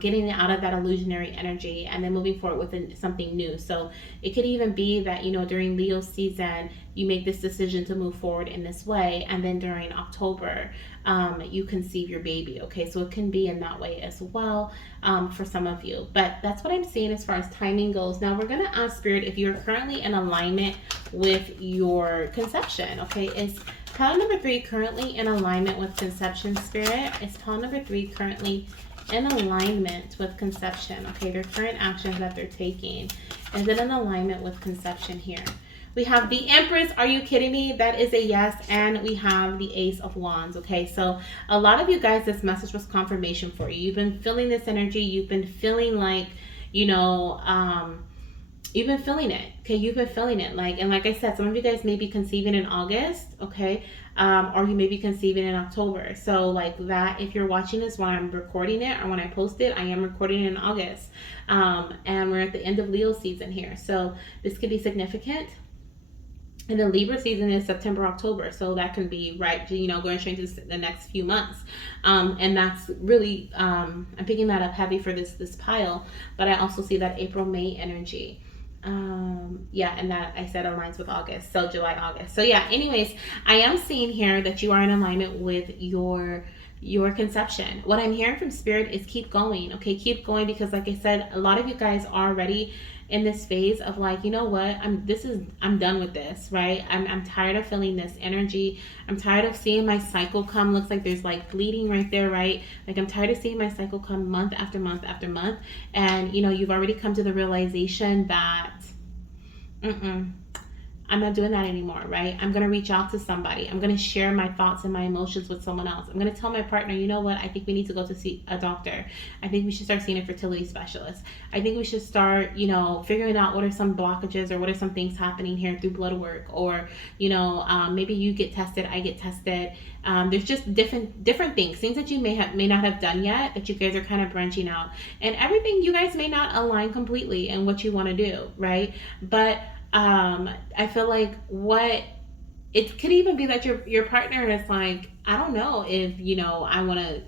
Getting out of that illusionary energy and then moving forward with something new. So it could even be that, you know, during Leo season, you make this decision to move forward in this way. And then during October, you conceive your baby. Okay, so it can be in that way as well for some of you. But that's what I'm seeing as far as timing goes. Now we're going to ask Spirit if you're currently in alignment with your conception. Okay, is pile number 3 currently in alignment with conception, Spirit? Is pile number 3 currently in alignment with conception? Okay, their current actions that they're taking, is it in alignment with conception here? We have the Empress. Are you kidding me? That is a yes. And we have the Ace of Wands. Okay, so a lot of you guys, this message was confirmation for you. You've been feeling this energy. You've been feeling like, you know, you've been feeling it. Okay, you've been feeling it. And like I said, some of you guys may be conceiving in August. Okay, or you may be conceiving in October. So like that, if you're watching this while I'm recording it or when I post it, I am recording it in August. And we're at the end of Leo season here. So this could be significant. And the Libra season is September, October. So that can be right, you know, going straight into the next few months. And that's really, I'm picking that up heavy for this pile. But I also see that April, May energy. Yeah, and that I said aligns with August. So July, August. So yeah, anyways, I am seeing here that you are in alignment with your conception. What I'm hearing from Spirit is keep going. Okay, keep going, because like I said, a lot of you guys are already in this phase of like, you know what, I'm done with this, right? I'm tired of feeling this energy. I'm tired of seeing my cycle come. Looks like there's like bleeding right there, right? Like I'm tired of seeing my cycle come month after month after month. And you know, you've already come to the realization that I'm not doing that anymore, right? I'm going to reach out to somebody. I'm going to share my thoughts and my emotions with someone else. I'm going to tell my partner, you know what? I think we need to go to see a doctor. I think we should start seeing a fertility specialist. I think we should start, you know, figuring out what are some blockages or what are some things happening here through blood work, or, you know, maybe you get tested, I get tested. There's just different things that you may not have done yet, that you guys are kind of branching out, and everything you guys may not align completely in what you want to do, right? But I feel like it could even be that your partner is like, I don't know if, you know, I want to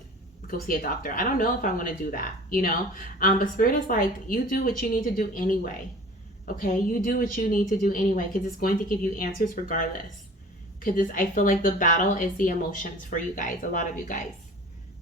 go see a doctor. I don't know if I want to do that, you know? But Spirit is like, you do what you need to do anyway. Okay, you do what you need to do anyway, because it's going to give you answers regardless. Because I feel like the battle is the emotions for you guys, a lot of you guys.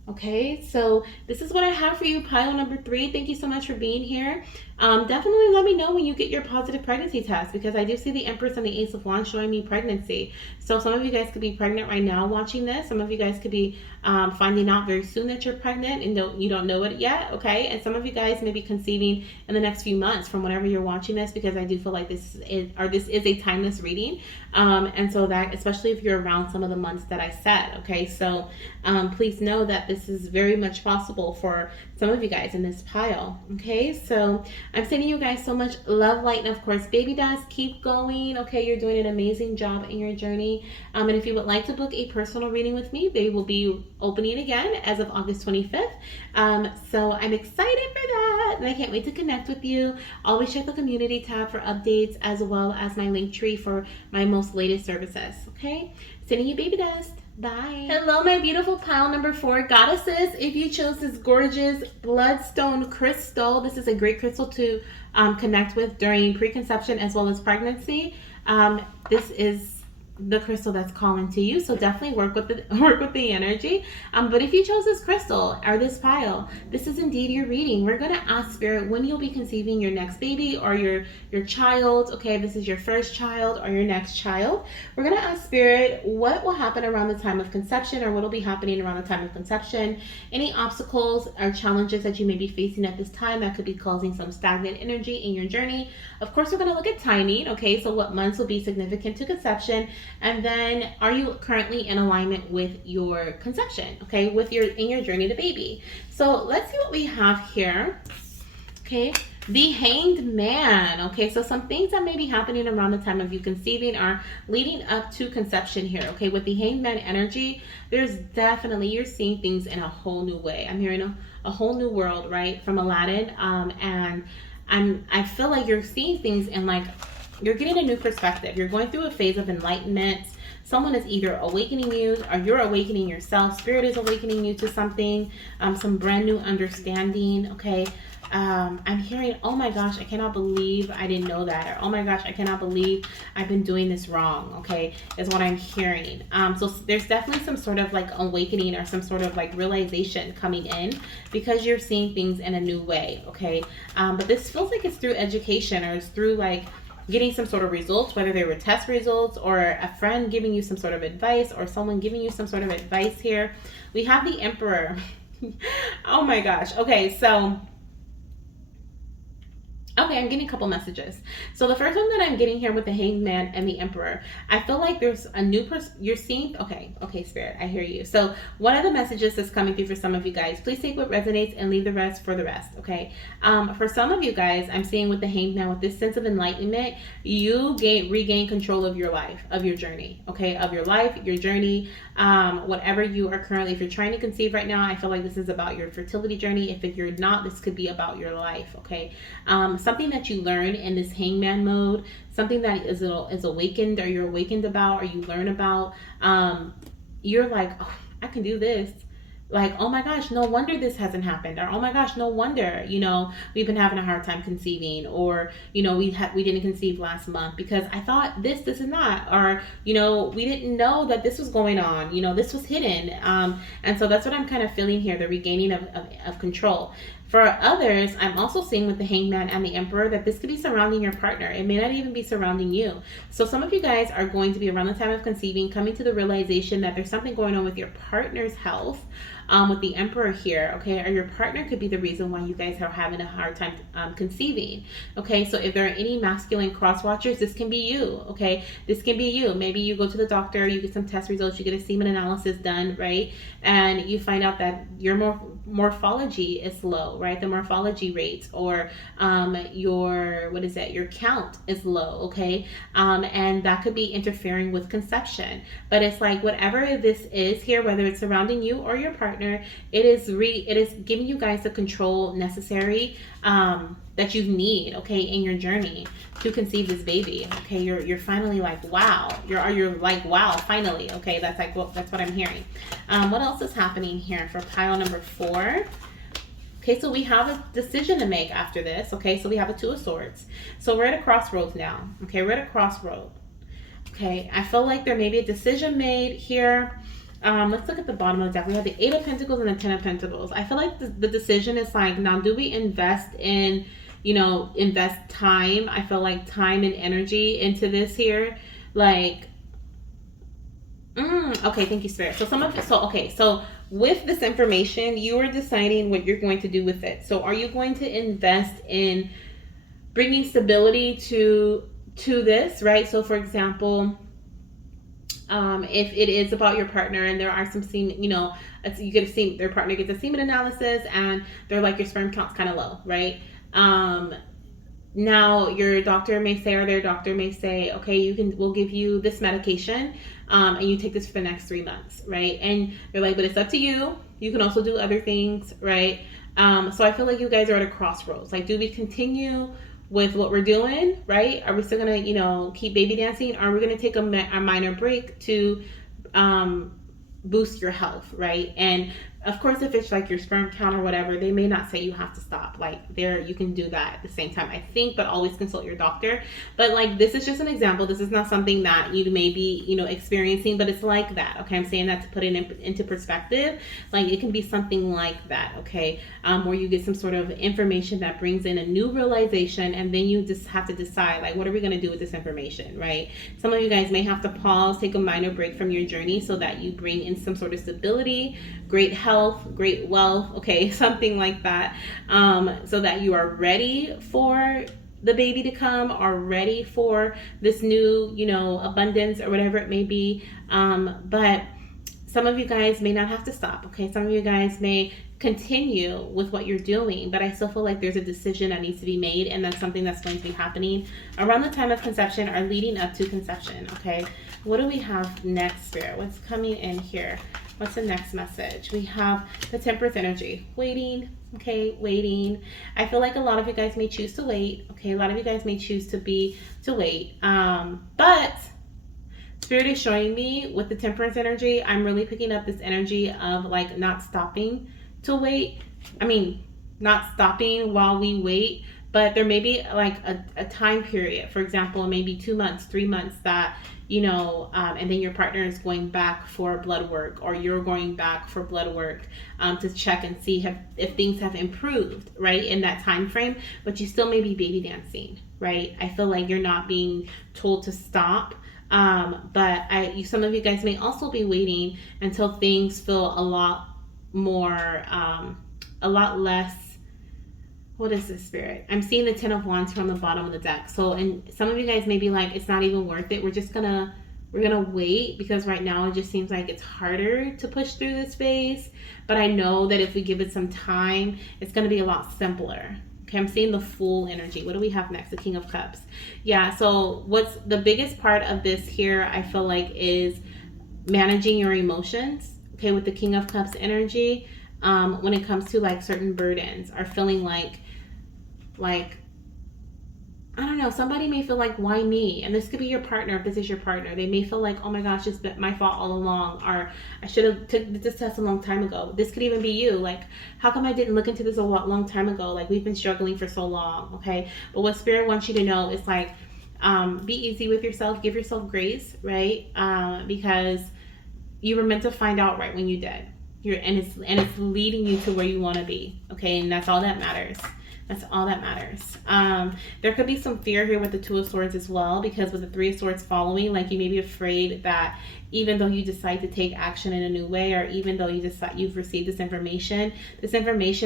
Okay, so this is what I have for you, pile number 3. Thank you so much for being here. Definitely let me know when you get your positive pregnancy test, because I do see the Empress and the Ace of Wands showing me pregnancy. So some of you guys could be pregnant right now watching this. Some of you guys could be finding out very soon that you're pregnant and you don't know it yet. Okay, and some of you guys may be conceiving in the next few months from whenever you're watching this, because I do feel like this is a timeless reading. And so that, especially if you're around some of the months that I said. Okay, so please know that this is very much possible for some of you guys in this pile. Okay, so I'm sending you guys so much love, light, and of course baby dust. Keep going. Okay, you're doing an amazing job in your journey. And if you would like to book a personal reading with me, they will be opening again as of August 25th. So I'm excited for that, and I can't wait to connect with you. Always check the community tab for updates, as well as my link tree for my most latest services. Okay, sending you baby dust. Bye. Hello, my beautiful pile number 4 goddesses. If you chose this gorgeous bloodstone crystal, this is a great crystal to connect with during preconception as well as pregnancy. This is the crystal that's calling to you, so definitely work with the energy. But if you chose this crystal or this pile, this is indeed your reading. We're going to ask Spirit when you'll be conceiving your next baby or your child. Okay, this is your first child or your next child. We're going to ask Spirit what will happen around the time of conception, or what will be happening around the time of conception. Any obstacles or challenges that you may be facing at this time that could be causing some stagnant energy in your journey. Of course, we're going to look at timing. Okay, so what months will be significant to conception, and then are you currently in alignment with your conception? Okay, in your journey to baby. So let's see what we have here. Okay, the Hanged Man. Okay, so some things that may be happening around the time of you conceiving are leading up to conception here. Okay, with the Hanged Man energy, there's definitely, you're seeing things in a whole new way. I'm hearing a whole new world, right, from Aladdin. And I feel like you're seeing things in, like, you're getting a new perspective. You're going through a phase of enlightenment. Someone is either awakening you, or you're awakening yourself. Spirit is awakening you to something, some brand new understanding. Okay, I'm hearing, oh my gosh, I cannot believe I didn't know that, or oh my gosh, I cannot believe I've been doing this wrong. Okay, is what I'm hearing. So there's definitely some sort of like awakening or some sort of like realization coming in, because you're seeing things in a new way. Okay, but this feels like it's through education, or it's through like getting some sort of results, whether they were test results or a friend giving you some sort of advice, or someone giving you some sort of advice here. We have the Emperor. Oh my gosh. Okay, so I'm getting a couple messages. So the first one that I'm getting here with the Hanged Man and the Emperor, I feel like there's a new person you're seeing. Okay, Spirit, I hear you. So one of the messages that's coming through for some of you guys, please take what resonates and leave the rest for the rest. Okay, for some of you guys, I'm seeing with the Hanged Man, with this sense of enlightenment, you regain control of your life, of your journey. Okay, of your life, your journey, whatever you are currently. If you're trying to conceive right now, I feel like this is about your fertility journey. If you're not, this could be about your life. Okay, something that you learn in this Hangman mode, something that is awakened, or you're awakened about, or you learn about, you're like, oh, I can do this. Like, oh my gosh, no wonder this hasn't happened. Or, oh my gosh, no wonder, we've been having a hard time conceiving. Or, we didn't conceive last month because I thought this and that. Or, we didn't know that this was going on. This was hidden. And so that's what I'm kind of feeling here, the regaining of control. For others, I'm also seeing with the Hangman and the Emperor that this could be surrounding your partner. It may not even be surrounding you. So some of you guys are going to be, around the time of conceiving, coming to the realization that there's something going on with your partner's health. With the Emperor here, okay, or your partner could be the reason why you guys are having a hard time conceiving. Okay, so if there are any masculine cross watchers, this can be you. Okay, this can be you. Maybe you go to the doctor, you get some test results, you get a semen analysis done, right, and you find out that your morphology is low, right? The morphology rate, or your count is low. Okay, and that could be interfering with conception. But it's like, whatever this is here, whether it's surrounding you or your partner, it is giving you guys the control necessary that you need, okay, in your journey to conceive this baby. Okay, you're finally like, wow, you're like, wow, finally. Okay, that's like, well, that's what I'm hearing. What else is happening here for pile number 4? Okay, so we have a decision to make after this. Okay, so we have a Two of Swords. So we're at a crossroads now. Okay, we're at a crossroad. Okay, I feel like there may be a decision made here. Let's look at the bottom of the deck. We have the Eight of Pentacles and the Ten of Pentacles. I feel like the decision is like, now do we invest in, you know, invest time? I feel like time and energy into this here. Like, okay, thank you, Spirit. So with this information, you are deciding what you're going to do with it. So are you going to invest in bringing stability to this, right? So for example, if it is about your partner and there are some semen, you know, you get a semen, their partner gets a semen analysis and they're like, your sperm count's kind of low, right? Now your doctor may say, or their doctor may say, okay, we'll give you this medication, and you take this for the next 3 months, right? And you're like, but it's up to you. You can also do other things, right? So I feel like you guys are at a crossroads. Like, do we continue with what we're doing, right? Are we still gonna, you know, keep baby dancing? Or are we gonna take a minor break to boost your health, right? And of course, if it's like your sperm count or whatever, they may not say you have to stop. Like, you can do that at the same time, I think, but always consult your doctor. But like, this is just an example. This is not something that you may be, you know, experiencing, but it's like that. Okay, I'm saying that to put it into perspective. Like, it can be something like that. Okay, where you get some sort of information that brings in a new realization, and then you just have to decide, like, what are we going to do with this information, right? Some of you guys may have to pause, take a minor break from your journey so that you bring in some sort of stability, great health, great wealth, okay, something like that, so that you are ready for the baby to come, or ready for this new, you know, abundance or whatever it may be. But some of you guys may not have to stop, okay? Some of you guys may continue with what you're doing, but I still feel like there's a decision that needs to be made, and that's something that's going to be happening around the time of conception or leading up to conception, okay? What do we have next, Spirit? What's coming in here? What's the next message? We have the Temperance energy. Waiting, okay, waiting. I feel like a lot of you guys may choose to wait, okay? A lot of you guys may choose to wait, but Spirit is showing me with the Temperance energy, I'm really picking up this energy of like not stopping to wait. I mean, not stopping while we wait, but there may be like a time period. For example, maybe 2 months, 3 months that, you know, and then your partner is going back for blood work, or you're going back for blood work to check and see if things have improved, right, in that time frame, but you still may be baby dancing, right? I feel like you're not being told to stop. But some of you guys may also be waiting until things feel a lot more, a lot less. What is this, Spirit? I'm seeing the Ten of Wands from the bottom of the deck. So, and some of you guys may be like, it's not even worth it. We're gonna wait, because right now it just seems like it's harder to push through this phase. But I know that if we give it some time, it's gonna be a lot simpler. Okay, I'm seeing the Fool energy. What do we have next? The King of Cups. Yeah, so what's the biggest part of this here, I feel like, is managing your emotions, okay, with the King of Cups energy, when it comes to like certain burdens, or feeling like, I don't know, somebody may feel like, why me? And this could be your partner. If this is your partner, they may feel like, oh my gosh, it's been my fault all along, or I should have took this test a long time ago. This could even be you. Like, how come I didn't look into this a long time ago? Like, we've been struggling for so long, okay? But what Spirit wants you to know is like, be easy with yourself. Give yourself grace, right? Because you were meant to find out right when you did. And it's leading you to where you want to be, okay? And that's all that matters. That's all that matters. There could be some fear here with the Two of Swords as well, because with the Three of Swords following, like, you may be afraid that even though you decide to take action in a new way, or even though you decide you've received this information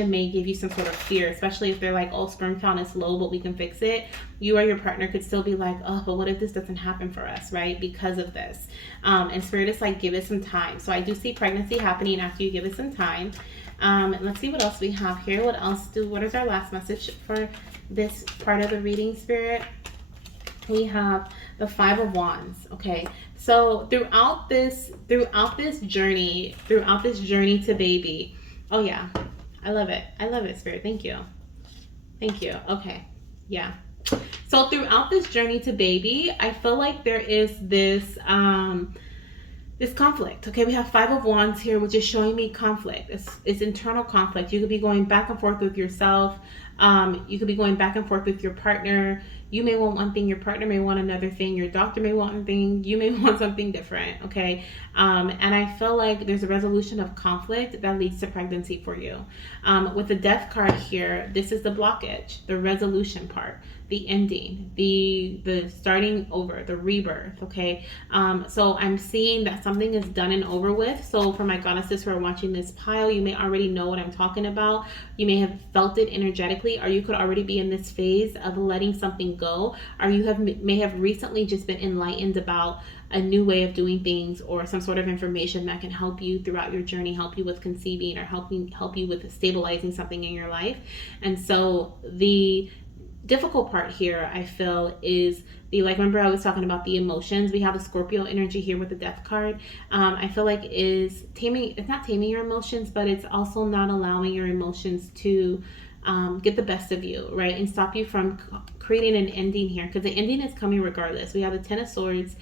may give you some sort of fear, especially if they're like, oh, sperm count is low, but we can fix it. You or your partner could still be like, oh, but what if this doesn't happen for us, right? Because of this. And Spirit is like, give it some time. So I do see pregnancy happening after you give it some time. Let's see what else we have here. What is our last message for this part of the reading, Spirit? We have the Five of Wands. Okay, so throughout this journey to baby, oh yeah, I love it, Spirit. Thank you. Okay, yeah. So throughout this journey to baby, I feel like there is this This conflict. Okay, we have Five of Wands here, which is showing me conflict. It's internal conflict. You could be going back and forth with yourself. You could be going back and forth with your partner. You may want one thing, your partner may want another thing, your doctor may want one thing, you may want something different. Okay, and I feel like there's a resolution of conflict that leads to pregnancy for you. With the Death card here, this is the blockage, the resolution part, the ending, the starting over, the rebirth. Okay, so I'm seeing that something is done and over with. So for my goddesses who are watching this pile, you may already know what I'm talking about. You may have felt it energetically, or you could already be in this phase of letting something go, or you may have recently just been enlightened about a new way of doing things, or some sort of information that can help you throughout your journey, help you with conceiving, or help you with stabilizing something in your life. And so the difficult part here, I feel, is remember I was talking about the emotions. We have a Scorpio energy here with the Death card. I feel like it's not taming your emotions, but it's also not allowing your emotions to get the best of you, right? And stop you from creating an ending here, because the ending is coming regardless. We have the Ten of Swords.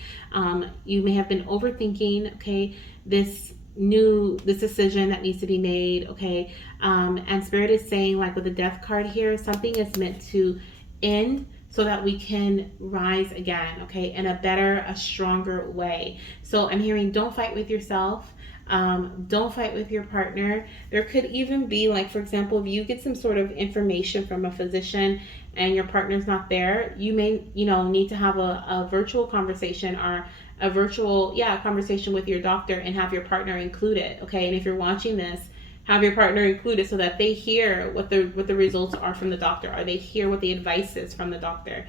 You may have been overthinking, okay, this decision that needs to be made, okay? And Spirit is saying, like with the Death card here, something is meant to end so that we can rise again, okay, in a stronger way. So I'm hearing, don't fight with yourself. Don't fight with your partner. There could even be, like, for example, if you get some sort of information from a physician and your partner's not there, you may, need to have a virtual conversation, or a virtual, conversation with your doctor, and have your partner included, okay? And if you're watching this, have your partner included so that they hear what the results are from the doctor, or they hear what the advice is from the doctor,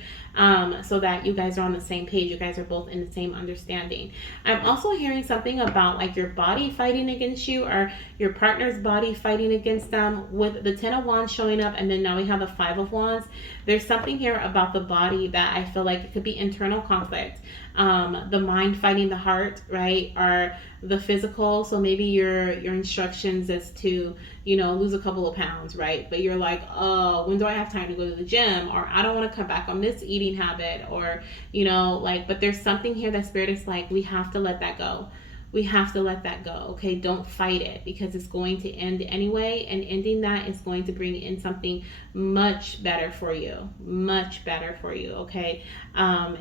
so that you guys are on the same page. You guys are both in the same understanding. I'm also hearing something about like your body fighting against you, or your partner's body fighting against them, with the Ten of Wands showing up, and then now we have the Five of Wands. There's something here about the body that I feel like it could be internal conflict. The mind fighting the heart, right? Or the physical. So maybe your instructions is to, lose a couple of pounds, right? But you're like, oh, when do I have time to go to the gym? Or I don't want to cut back on this eating habit, or, but there's something here that Spirit is like, we have to let that go. We have to let that go, okay? Don't fight it, because it's going to end anyway, and ending that is going to bring in something much better for you, okay?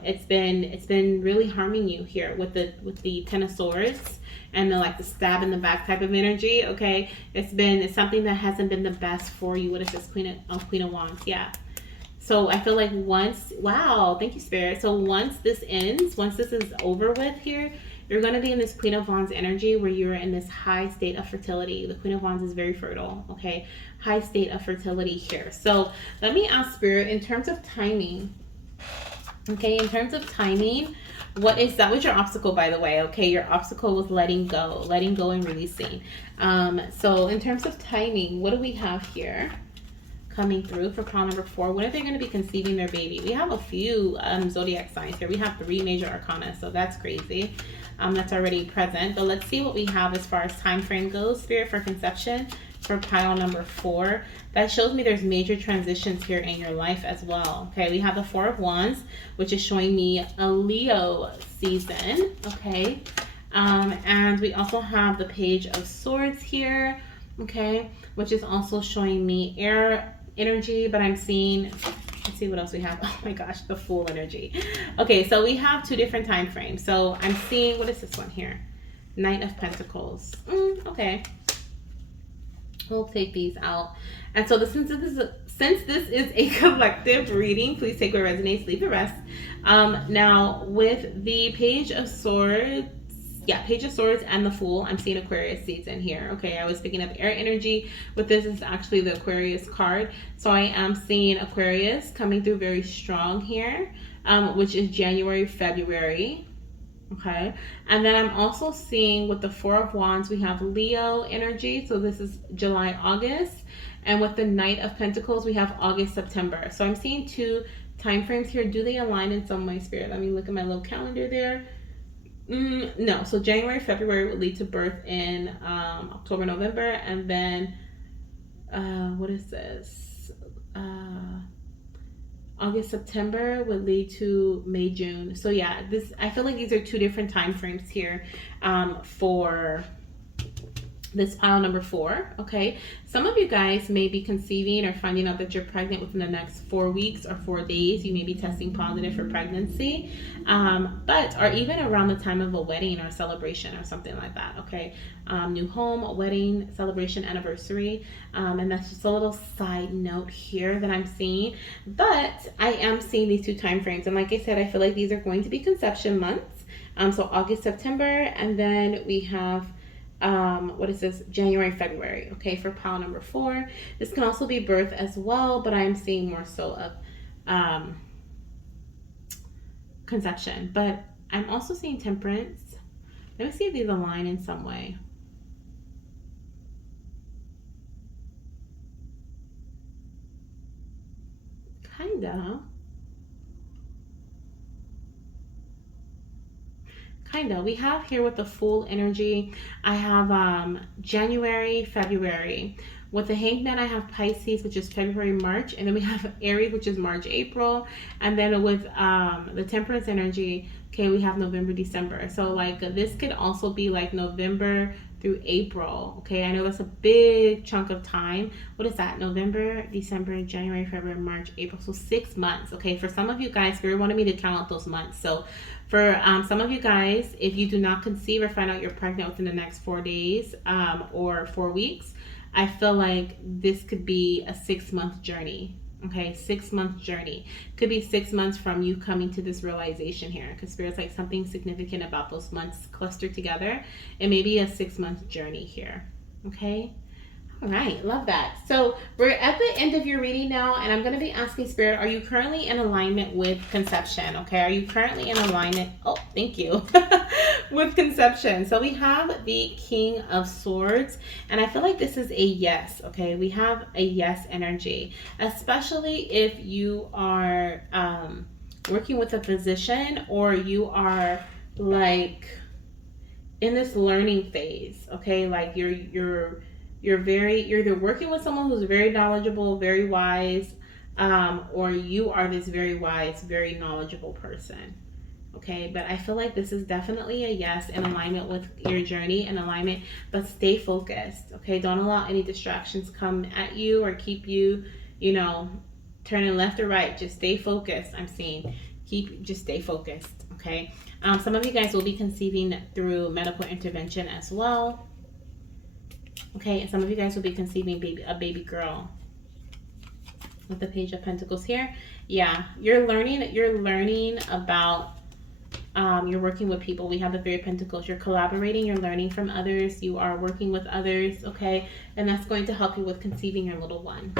It's been really harming you here with the Ten of Swords, and the stab in the back type of energy, okay? It's something that hasn't been the best for you. What is this? Queen of Wands, yeah. So I feel like wow, thank you, Spirit. So once this ends, once this is over with here, you're going to be in this Queen of Wands energy, where you're in this high state of fertility. The Queen of Wands is very fertile, okay? High state of fertility here. So let me ask Spirit, in terms of timing, okay, what is that? Was your obstacle, by the way? Okay, your obstacle was letting go and releasing. So in terms of timing, what do we have here coming through for pile number 4? When are they going to be conceiving their baby? We have a few zodiac signs here. We have 3 major arcana, so that's crazy. That's already present. But let's see what we have as far as time frame goes. Spirit, for conception for pile number 4. That shows me there's major transitions here in your life as well. Okay, we have the Four of Wands, which is showing me a Leo season. Okay, and we also have the Page of Swords here. Okay, which is also showing me air energy, but I'm seeing, let's see what else we have. Oh my gosh, the Fool energy. Okay, so we have 2 different time frames. So I'm seeing, what is this one here? Knight of Pentacles. Okay, we'll take these out. And so since this is a collective reading, please take what resonates, leave the rest. Now with the Page of Swords, Page of Swords and the Fool, I'm seeing Aquarius seeds in here. Okay, I was picking up air energy, but this is actually the Aquarius card. So I am seeing Aquarius coming through very strong here, which is January, February. Okay, and then I'm also seeing with the Four of Wands, we have Leo energy. So this is July, August. And with the Knight of Pentacles, we have August, September. So I'm seeing 2 time frames here. Do they align in some way, Spirit? Let me look at my little calendar there. No, so January, February would lead to birth in October, November, and then what is this? August, September would lead to May, June. So yeah, I feel like these are two different time frames here for this pile number 4. Okay, some of you guys may be conceiving or finding out that you're pregnant within the next 4 weeks or 4 days. You may be testing positive for pregnancy, but or even around the time of a wedding or a celebration or something like that. Okay, new home, a wedding, celebration, anniversary, and that's just a little side note here that I'm seeing. But I am seeing these two time frames, and like I said, I feel like these are going to be conception months. So August, September, and then we have what is this? January, February. Okay, for pile number 4. This can also be birth as well, but I'm seeing more so of conception. But I'm also seeing temperance. Let me see if these align in some way. Kinda. We have here with the full energy, I have January, February. With the Hangman, I have Pisces, which is February, March, and then we have Aries, which is March, April, and then with the Temperance energy, okay, we have November, December. So like this could also be like November through April. Okay, I know that's a big chunk of time. What is that? November, December, January, February, March, April. So 6 months. Okay, for some of you guys, Spirit wanted me to count out those months. So for some of you guys, if you do not conceive or find out you're pregnant within the next 4 days or 4 weeks, I feel like this could be a 6-month journey. Okay, 6-month journey. Could be 6 months from you coming to this realization here, because Spirit's like something significant about those months clustered together. It may be a 6-month journey here. Okay. All right, love that. So we're at the end of your reading now, and I'm going to be asking Spirit, are you currently in alignment with conception? Okay, are you currently in alignment? Oh, thank you. With conception. So we have the King of Swords, and I feel like this is a yes. Okay, we have a yes energy, especially if you are working with a physician or you are like in this learning phase. Okay, like you're either working with someone who's very knowledgeable, very wise, or you are this very wise, very knowledgeable person. Okay, but I feel like this is definitely a yes, in alignment with your journey, in alignment, but stay focused. Okay, don't allow any distractions come at you or keep you, turning left or right. Just stay focused. I'm seeing just stay focused. Okay, some of you guys will be conceiving through medical intervention as well. Okay, and some of you guys will be conceiving a baby girl. With the Page of Pentacles here. Yeah, you're learning about, you're working with people. We have the Three of Pentacles. You're collaborating, you're learning from others, you are working with others, okay? And that's going to help you with conceiving your little one.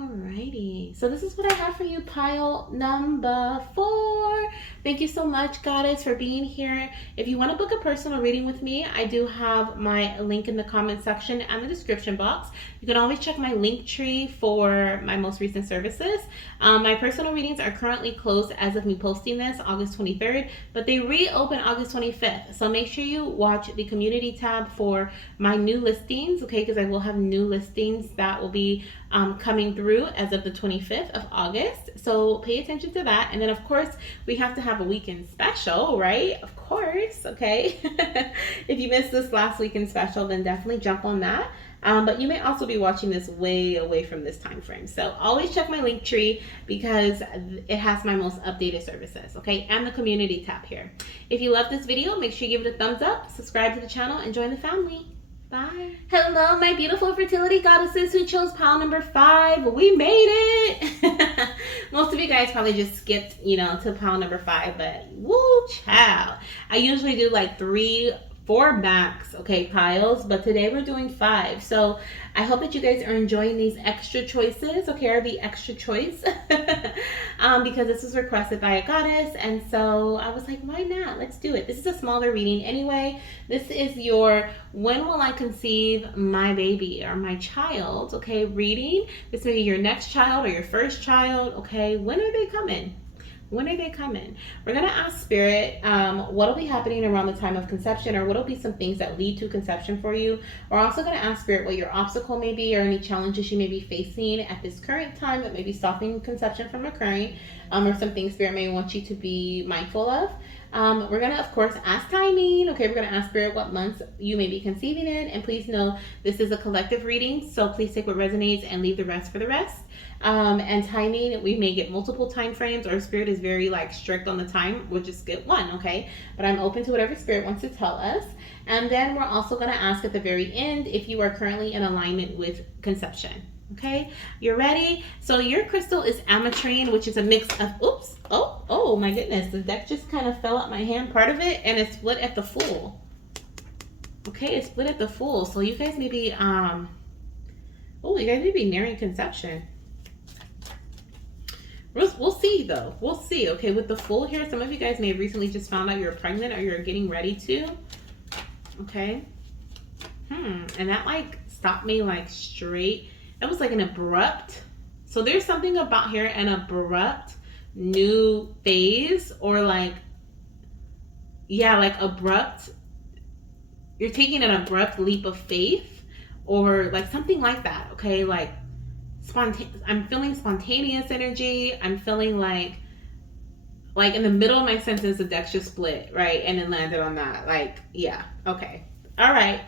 Alrighty, so this is what I have for you, pile number 4. Thank you so much, Goddess, for being here. If you want to book a personal reading with me, I do have my link in the comment section and the description box. You can always check my link tree for my most recent services. My personal readings are currently closed as of me posting this, August 23rd, but they reopen August 25th. So make sure you watch the community tab for my new listings, okay? Because I will have new listings that will be coming through as of the 25th of August. So pay attention to that. And then of course we have to have a weekend special, right? Of course, okay? If you missed this last weekend special, then definitely jump on that. But you may also be watching this way away from this time frame. So always check my link tree because it has my most updated services, okay? And the community tab here. If you love this video, make sure you give it a thumbs up, subscribe to the channel, and join the family. Bye. Hello, my beautiful fertility goddesses who chose pile number 5. We made it. Most of you guys probably just skipped, to pile number 5, but woo, child. I usually do like 3, 4 max, okay, piles, but today we're doing 5. So I hope that you guys are enjoying these extra choices, okay, or the extra choice, because this was requested by a goddess, and so I was like, why not? Let's do it. This is a smaller reading anyway. This is your when will I conceive my baby or my child, okay, reading. This may be your next child or your first child, okay, when are they coming? When are they coming? We're going to ask Spirit, what will be happening around the time of conception, or what will be some things that lead to conception for you. We're also going to ask Spirit what your obstacle may be, or any challenges you may be facing at this current time that may be stopping conception from occurring, or some things Spirit may want you to be mindful of. We're going to, of course, ask timing. Okay, we're going to ask Spirit what months you may be conceiving in. And please know this is a collective reading, so please take what resonates and leave the rest for the rest. And timing, we may get multiple time frames, or Spirit is very like strict on the time. We'll just get one, okay? But I'm open to whatever Spirit wants to tell us. And then we're also going to ask at the very end if you are currently in alignment with conception. Okay, you're ready? So your crystal is ametrine, which is a mix of, oh my goodness, the deck just kind of fell out my hand, part of it, and it split at the full. Okay, it split at the full. So you guys may be, you guys may be nearing conception. We'll see though. We'll see. Okay, with the full here, some of you guys may have recently just found out you're pregnant or you're getting ready to. Okay. And that like stopped me like straight. It was like an abrupt. So there's something about here, an abrupt new phase, or like, yeah, like abrupt. You're taking an abrupt leap of faith, or like something like that. Okay, like I'm feeling spontaneous energy. I'm feeling like in the middle of my sentence, the deck just split, right? And then landed on that. Like, yeah, okay. All right.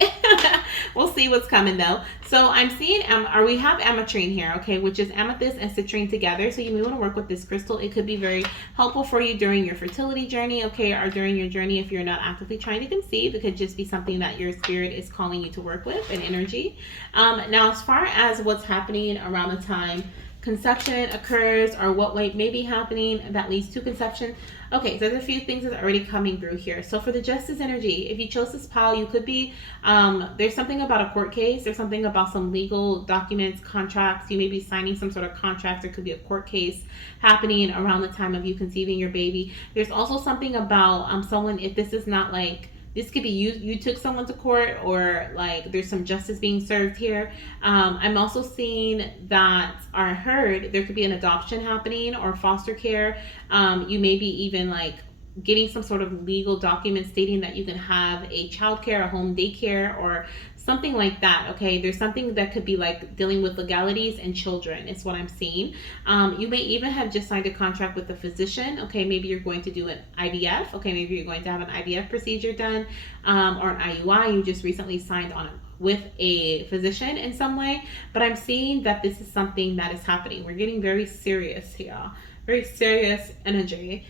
We'll see what's coming though. So I'm seeing, we have ametrine here, okay, which is amethyst and citrine together. So you may want to work with this crystal. It could be very helpful for you during your fertility journey, okay, or during your journey if you're not actively trying to conceive. It could just be something that your spirit is calling you to work with, an energy. Now, as far as what's happening around the time conception occurs, or what may be happening that leads to conception. Okay, so there's a few things that are already coming through here. So for the justice energy, if you chose this pile, you could be, there's something about a court case. There's something about some legal documents, contracts. You may be signing some sort of contract. There could be a court case happening around the time of you conceiving your baby. There's also something about someone, if this is not like, this could be you took someone to court, or like there's some justice being served here. I'm also seeing that, I heard there could be an adoption happening, or foster care. You may be even like getting some sort of legal document stating that you can have a childcare, a home daycare, or something like that. Okay, there's something that could be like dealing with legalities and children is what I'm seeing. You may even have just signed a contract with a physician. Okay, maybe you're going to do an IVF. Okay, maybe you're going to have an IVF procedure done, or an IUI. You just recently signed on with a physician in some way. But I'm seeing that this is something that is happening. We're getting very serious here, very serious energy.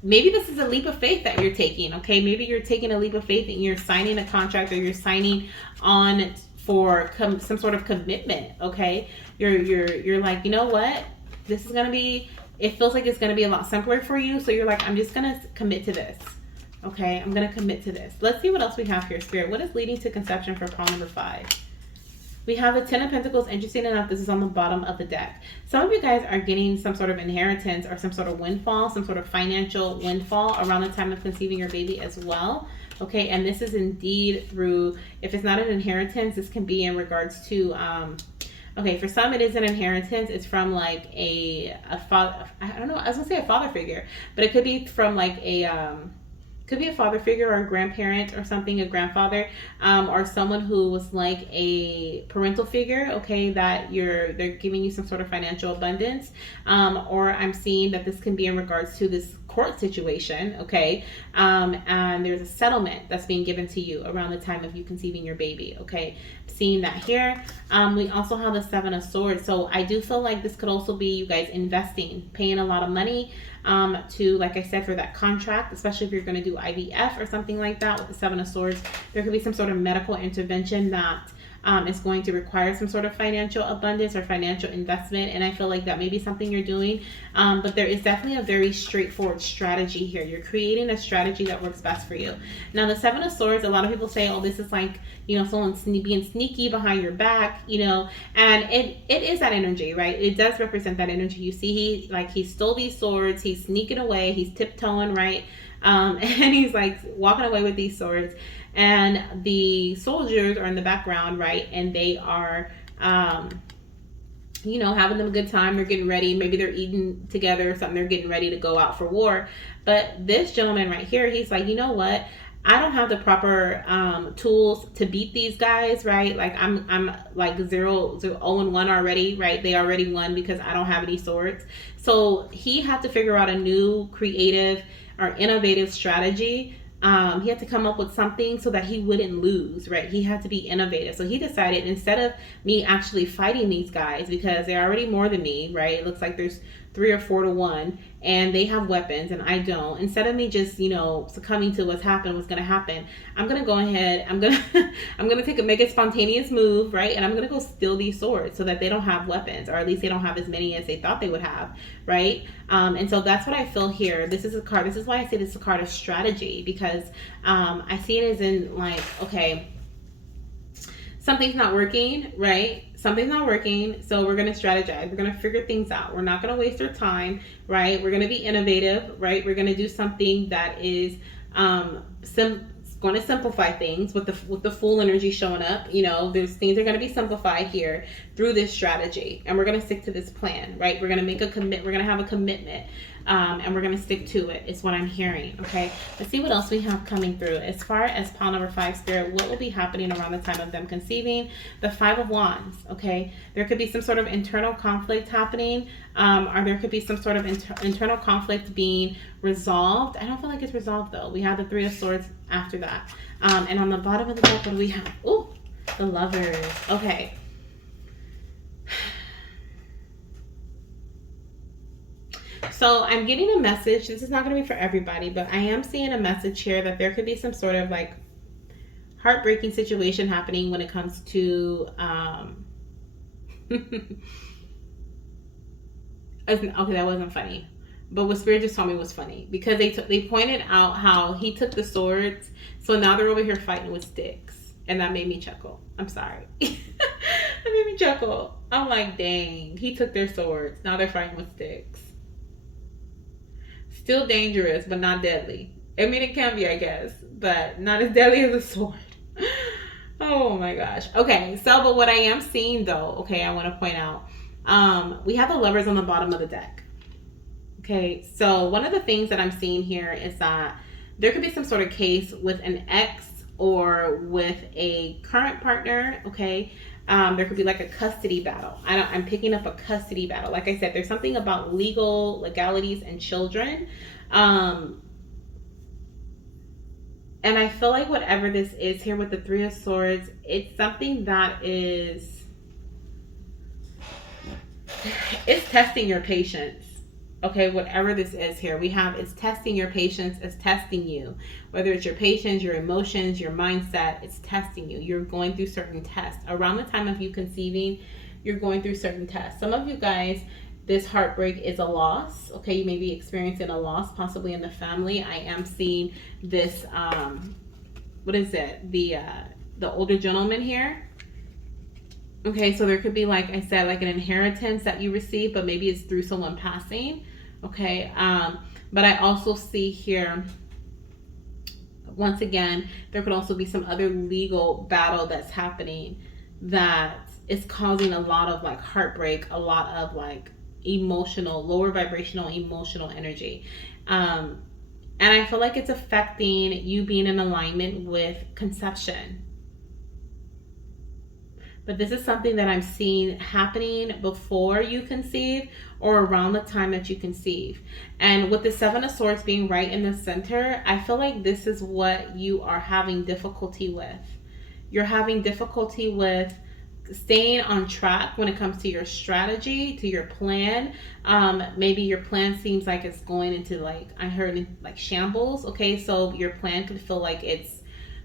Maybe this is a leap of faith that you're taking, okay? Maybe you're taking a leap of faith and you're signing a contract, or you're signing on for some sort of commitment, okay? You're like, you know what? This is gonna be, it feels like it's gonna be a lot simpler for you, so you're like, I'm just gonna commit to this, okay? I'm gonna commit to this. Let's see what else we have here, Spirit. What is leading to conception for pile number 5? We have the 10 of Pentacles. Interesting enough, this is on the bottom of the deck. Some of you guys are getting some sort of inheritance, or some sort of windfall, some sort of financial windfall around the time of conceiving your baby as well. Okay, and this is indeed through, if it's not an inheritance, this can be in regards to, okay, for some it is an inheritance. It's from like a father, I don't know, I was gonna say a father figure, but it could be from like a, could be a father figure, or a grandparent or something, a grandfather, or someone who was like a parental figure, okay, that they're giving you some sort of financial abundance, or I'm seeing that this can be in regards to this court situation, okay, and there's a settlement that's being given to you around the time of you conceiving your baby, okay, seeing that here. We also have the 7 of Swords, so I do feel like this could also be you guys investing, paying a lot of money to, like I said, for that contract, especially if you're going to do IVF or something like that with the 7 of Swords. There could be some sort of medical intervention that is going to require some sort of financial abundance or financial investment, and I feel like that may be something you're doing, but there is definitely a very straightforward strategy here. You're creating a strategy that works best for you. Now, the 7 of Swords, a lot of people say, oh, this is like, you know, someone being sneaky behind your back, you know, and it is that energy, right? It does represent that energy. You see, he stole these swords, he's sneaking away, he's tiptoeing, right? And he's like walking away with these swords, and the soldiers are in the background, right? And they are you know, having them a good time. They're getting ready. Maybe they're eating together or something. They're getting ready to go out for war. But this gentleman right here, he's like, you know what? I don't have the proper tools to beat these guys, right? Like I'm like 0-1 already, right? They already won because I don't have any swords. So he had to figure out a new creative or innovative strategy. He had to come up with something so that he wouldn't lose, right? He had to be innovative. So he decided, instead of me actually fighting these guys, because they're already more than me, right? It looks like there's 3 or 4 to 1, and they have weapons and I don't. Instead of me just, you know, succumbing to what's going to happen, I'm going to go ahead, I'm going to I'm going to make a spontaneous move, right? And I'm going to go steal these swords so that they don't have weapons, or at least they don't have as many as they thought they would have, right? And so that's what I feel here. This is a card. This is why I say this is a card of strategy, because I see it as in like, okay, something's not working, right? Something's not working, so we're going to strategize. We're going to figure things out. We're not going to waste our time, right? We're going to be innovative, right? We're going to do something that is going to simplify things with the full energy showing up. You know, there's things are going to be simplified here through this strategy, and we're going to stick to this plan, right? We're going to make a commit. We're going to have a commitment. And we're going to stick to it, is what I'm hearing, okay? Let's see what else we have coming through. As far as pile number 5, Spirit, what will be happening around the time of them conceiving? The 5 of Wands, okay? There could be some sort of internal conflict happening, or there could be some sort of internal conflict being resolved. I don't feel like it's resolved, though. We have the 3 of Swords after that. And on the bottom of the deck, what do we have? Ooh, the Lovers. Okay. So I'm getting a message. This is not going to be for everybody, but I am seeing a message here that there could be some sort of like heartbreaking situation happening when it comes to okay, that wasn't funny, but what Spirit just told me was funny, because they pointed out how he took the swords, so now they're over here fighting with sticks, and that made me chuckle. I'm sorry. That made me chuckle. I'm like, dang, he took their swords, now they're fighting with sticks. Still dangerous, but not deadly. I mean, it can be, I guess, but not as deadly as a sword. Oh my gosh. Okay, so, but what I am seeing though, okay, I want to point out, we have the Lovers on the bottom of the deck. Okay, so one of the things that I'm seeing here is that there could be some sort of case with an ex or with a current partner, okay? There could be like a custody battle. I'm picking up a custody battle. Like I said, there's something about legalities and children. And I feel like whatever this is here with the 3 of Swords, it's something that is, it's testing your patience. Okay, whatever this is here, we have, it's testing your patience, it's testing you. Whether it's your patience, your emotions, your mindset, it's testing you. You're going through certain tests. Around the time of you conceiving, you're going through certain tests. Some of you guys, this heartbreak is a loss. Okay, you may be experiencing a loss, possibly in the family. I am seeing this, what is it? The older gentleman here. Okay, so there could be, like I said, like an inheritance that you receive, but maybe it's through someone passing. Okay, but I also see here, once again, there could also be some other legal battle that's happening that is causing a lot of like heartbreak, a lot of like emotional, lower vibrational, emotional energy. And I feel like it's affecting you being in alignment with conception. But this is something that I'm seeing happening before you conceive or around the time that you conceive. And with the 7 of Swords being right in the center, I feel like this is what you are having difficulty with. You're having difficulty with staying on track when it comes to your strategy, to your plan. Maybe your plan seems like it's going into, like, I heard, like shambles. Okay, so your plan could feel like it's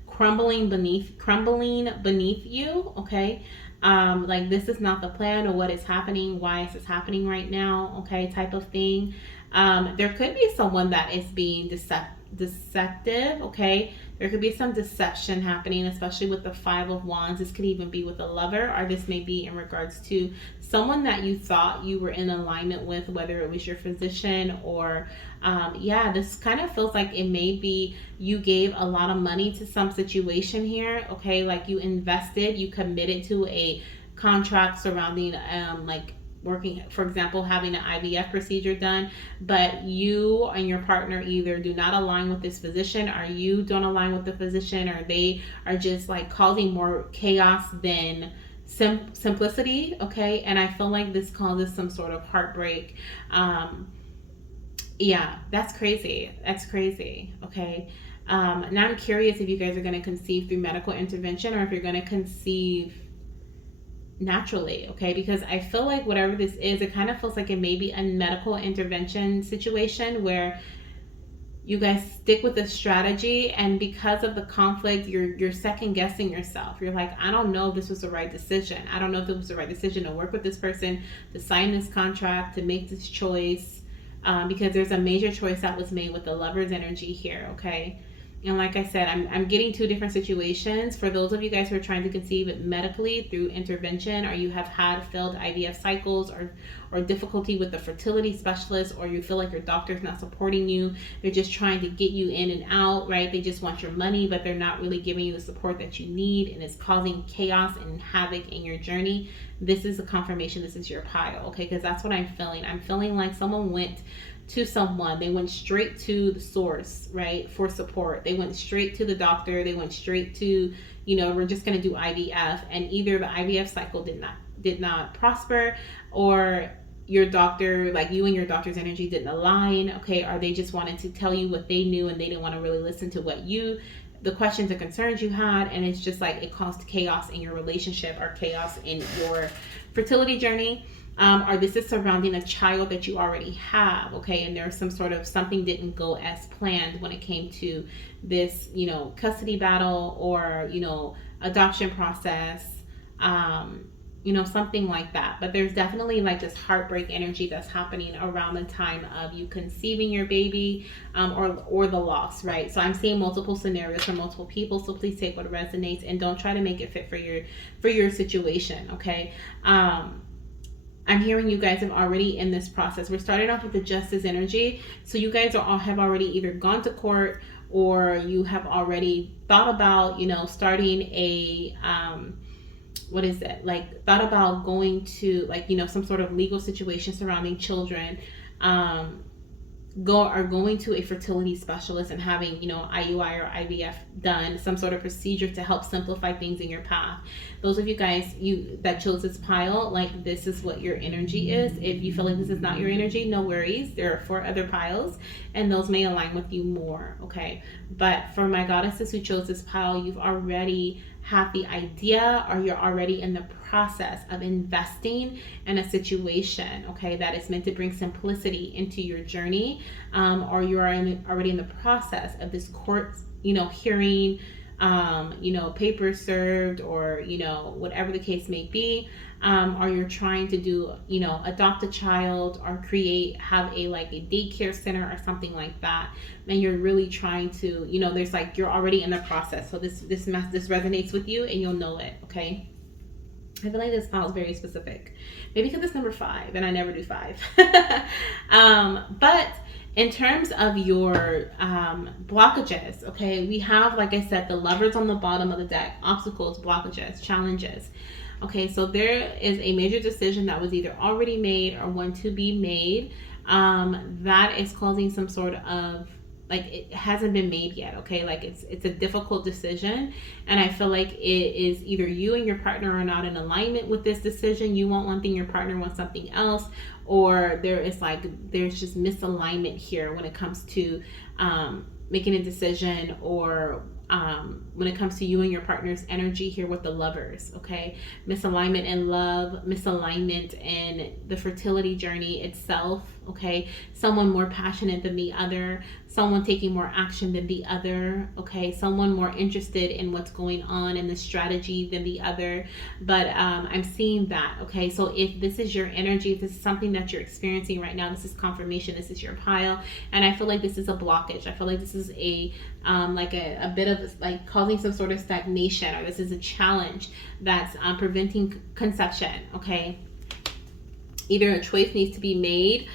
crumbling beneath you. Okay, like this is not the plan, or what is happening, why is this happening right now, okay, type of thing. There could be someone that is being deceptive. Okay, there could be some deception happening, especially with the 5 of Wands. This could even be with a lover, or this may be in regards to someone that you thought you were in alignment with, whether it was your physician or yeah, this kind of feels like it may be you gave a lot of money to some situation here. Okay, like you invested, you committed to a contract surrounding like working, for example, having an IVF procedure done, but you and your partner either do not align with this physician, or you don't align with the physician, or they are just like causing more chaos than simplicity. Okay. And I feel like this causes some sort of heartbreak. Yeah, that's crazy. That's crazy. Okay. Now I'm curious if you guys are going to conceive through medical intervention, or if you're going to conceive naturally. Okay. Because I feel like whatever this is, it kind of feels like it may be a medical intervention situation where you guys stick with the strategy, and because of the conflict, you're second guessing yourself. You're like, I don't know if this was the right decision. I don't know if it was the right decision to work with this person, to sign this contract, to make this choice, because there's a major choice that was made with the Lover's energy here. Okay. And like I said, I'm getting two different situations. For those of you guys who are trying to conceive it medically through intervention, or you have had failed IVF cycles, or difficulty with the fertility specialist, or you feel like your doctor's not supporting you. They're just trying to get you in and out, right? They just want your money, but they're not really giving you the support that you need, and it's causing chaos and havoc in your journey. This is a confirmation. This is your pile, okay? Because that's what I'm feeling. I'm feeling like someone went to someone. They went straight to the source, right, for support. They went straight to the doctor. They went straight to, we're just going to do IVF, and either the IVF cycle did not prosper, or your doctor, like you and your doctor's energy didn't align, okay, or they just wanted to tell you what they knew, and they didn't want to really listen to the questions and concerns you had, and it's just like it caused chaos in your relationship, or chaos in your fertility journey. Or this is surrounding a child that you already have, okay, and there's some sort of something didn't go as planned when it came to this, custody battle, or adoption process, something like that. But there's definitely like this heartbreak energy that's happening around the time of you conceiving your baby, or the loss, right? So I'm seeing multiple scenarios for multiple people, so please take what resonates and don't try to make it fit for your situation, okay? I'm hearing you guys have already in this process. We're starting off with the Justice energy. So you guys have already either gone to court, or you have already thought about, starting a, thought about going to some sort of legal situation surrounding children, going to a fertility specialist and having, IUI or IVF done, some sort of procedure to help simplify things in your path. Those of you guys that chose this pile, like this is what your energy is. If you feel like this is not your energy, no worries. There are 4 other piles, and those may align with you more, okay? But for my goddesses who chose this pile, you've already have the idea, or you're already in the process of investing in a situation, okay, that is meant to bring simplicity into your journey, or you're already in the process of this court, hearing, papers served, or, whatever the case may be, or you're trying to do, adopt a child, or have a daycare center or something like that, and you're really trying to, there's you're already in the process. So this resonates with you, and you'll know it, okay? I feel like this file is very specific, maybe because it's number 5 and I never do 5. But in terms of your blockages, okay, we have, like I said, the Lovers on the bottom of the deck: obstacles, blockages, challenges. Okay, so there is a major decision that was either already made or one to be made, that is causing some sort of, it hasn't been made yet, okay? It's a difficult decision, and I feel like it is either you and your partner are not in alignment with this decision. You want one thing, your partner wants something else, or there's just misalignment here when it comes to making a decision, or when it comes to you and your partner's energy here with the Lovers, okay? Misalignment in love, misalignment in the fertility journey itself, okay? Someone more passionate than the other, someone taking more action than the other, okay? Someone more interested in what's going on in the strategy than the other. But I'm seeing that, okay? So if this is your energy, if this is something that you're experiencing right now, this is confirmation, this is your pile. And I feel like this is a blockage. I feel like this is a bit of causing some sort of stagnation, or this is a challenge that's preventing conception, okay? Either a choice needs to be made,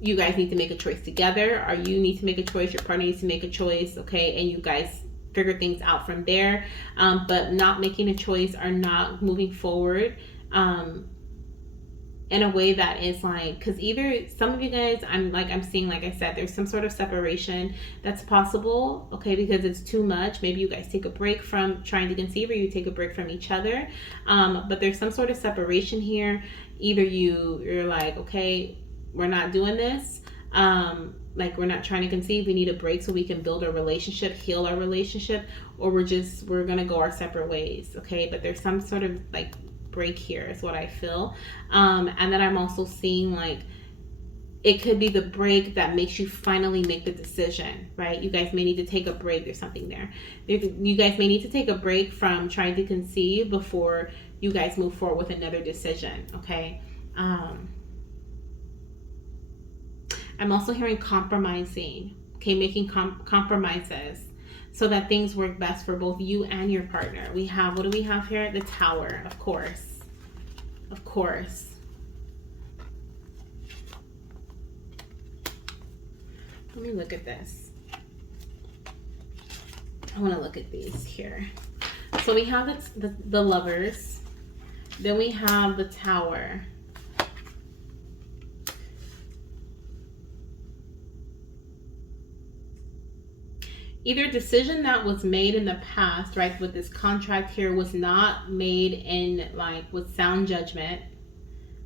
you guys need to make a choice together, or you need to make a choice, your partner needs to make a choice, okay, and you guys figure things out from there. But not making a choice or not moving forward in a way that is like, because either some of you guys, I'm seeing, like I said, there's some sort of separation that's possible, okay, because it's too much. Maybe you guys take a break from trying to conceive, or you take a break from each other, but there's some sort of separation here. Either you're like, okay, we're not doing this, like we're not trying to conceive, we need a break so we can build our relationship, heal our relationship, or we're gonna go our separate ways, okay? But there's some sort of like break here is what I feel. And then I'm also seeing like it could be the break that makes you finally make the decision, right? You guys may need to take a break. There's something there. You guys may need to take a break from trying to conceive before you guys move forward with another decision, okay? I'm also hearing compromising, okay? Making compromises so that things work best for both you and your partner. We have, what do we have here? The Tower, of course. Of course. Let me look at this. I want to look at these here. So we have the Lovers. Then we have the Tower. Either decision that was made in the past, right, with this contract here was not made in like with sound judgment.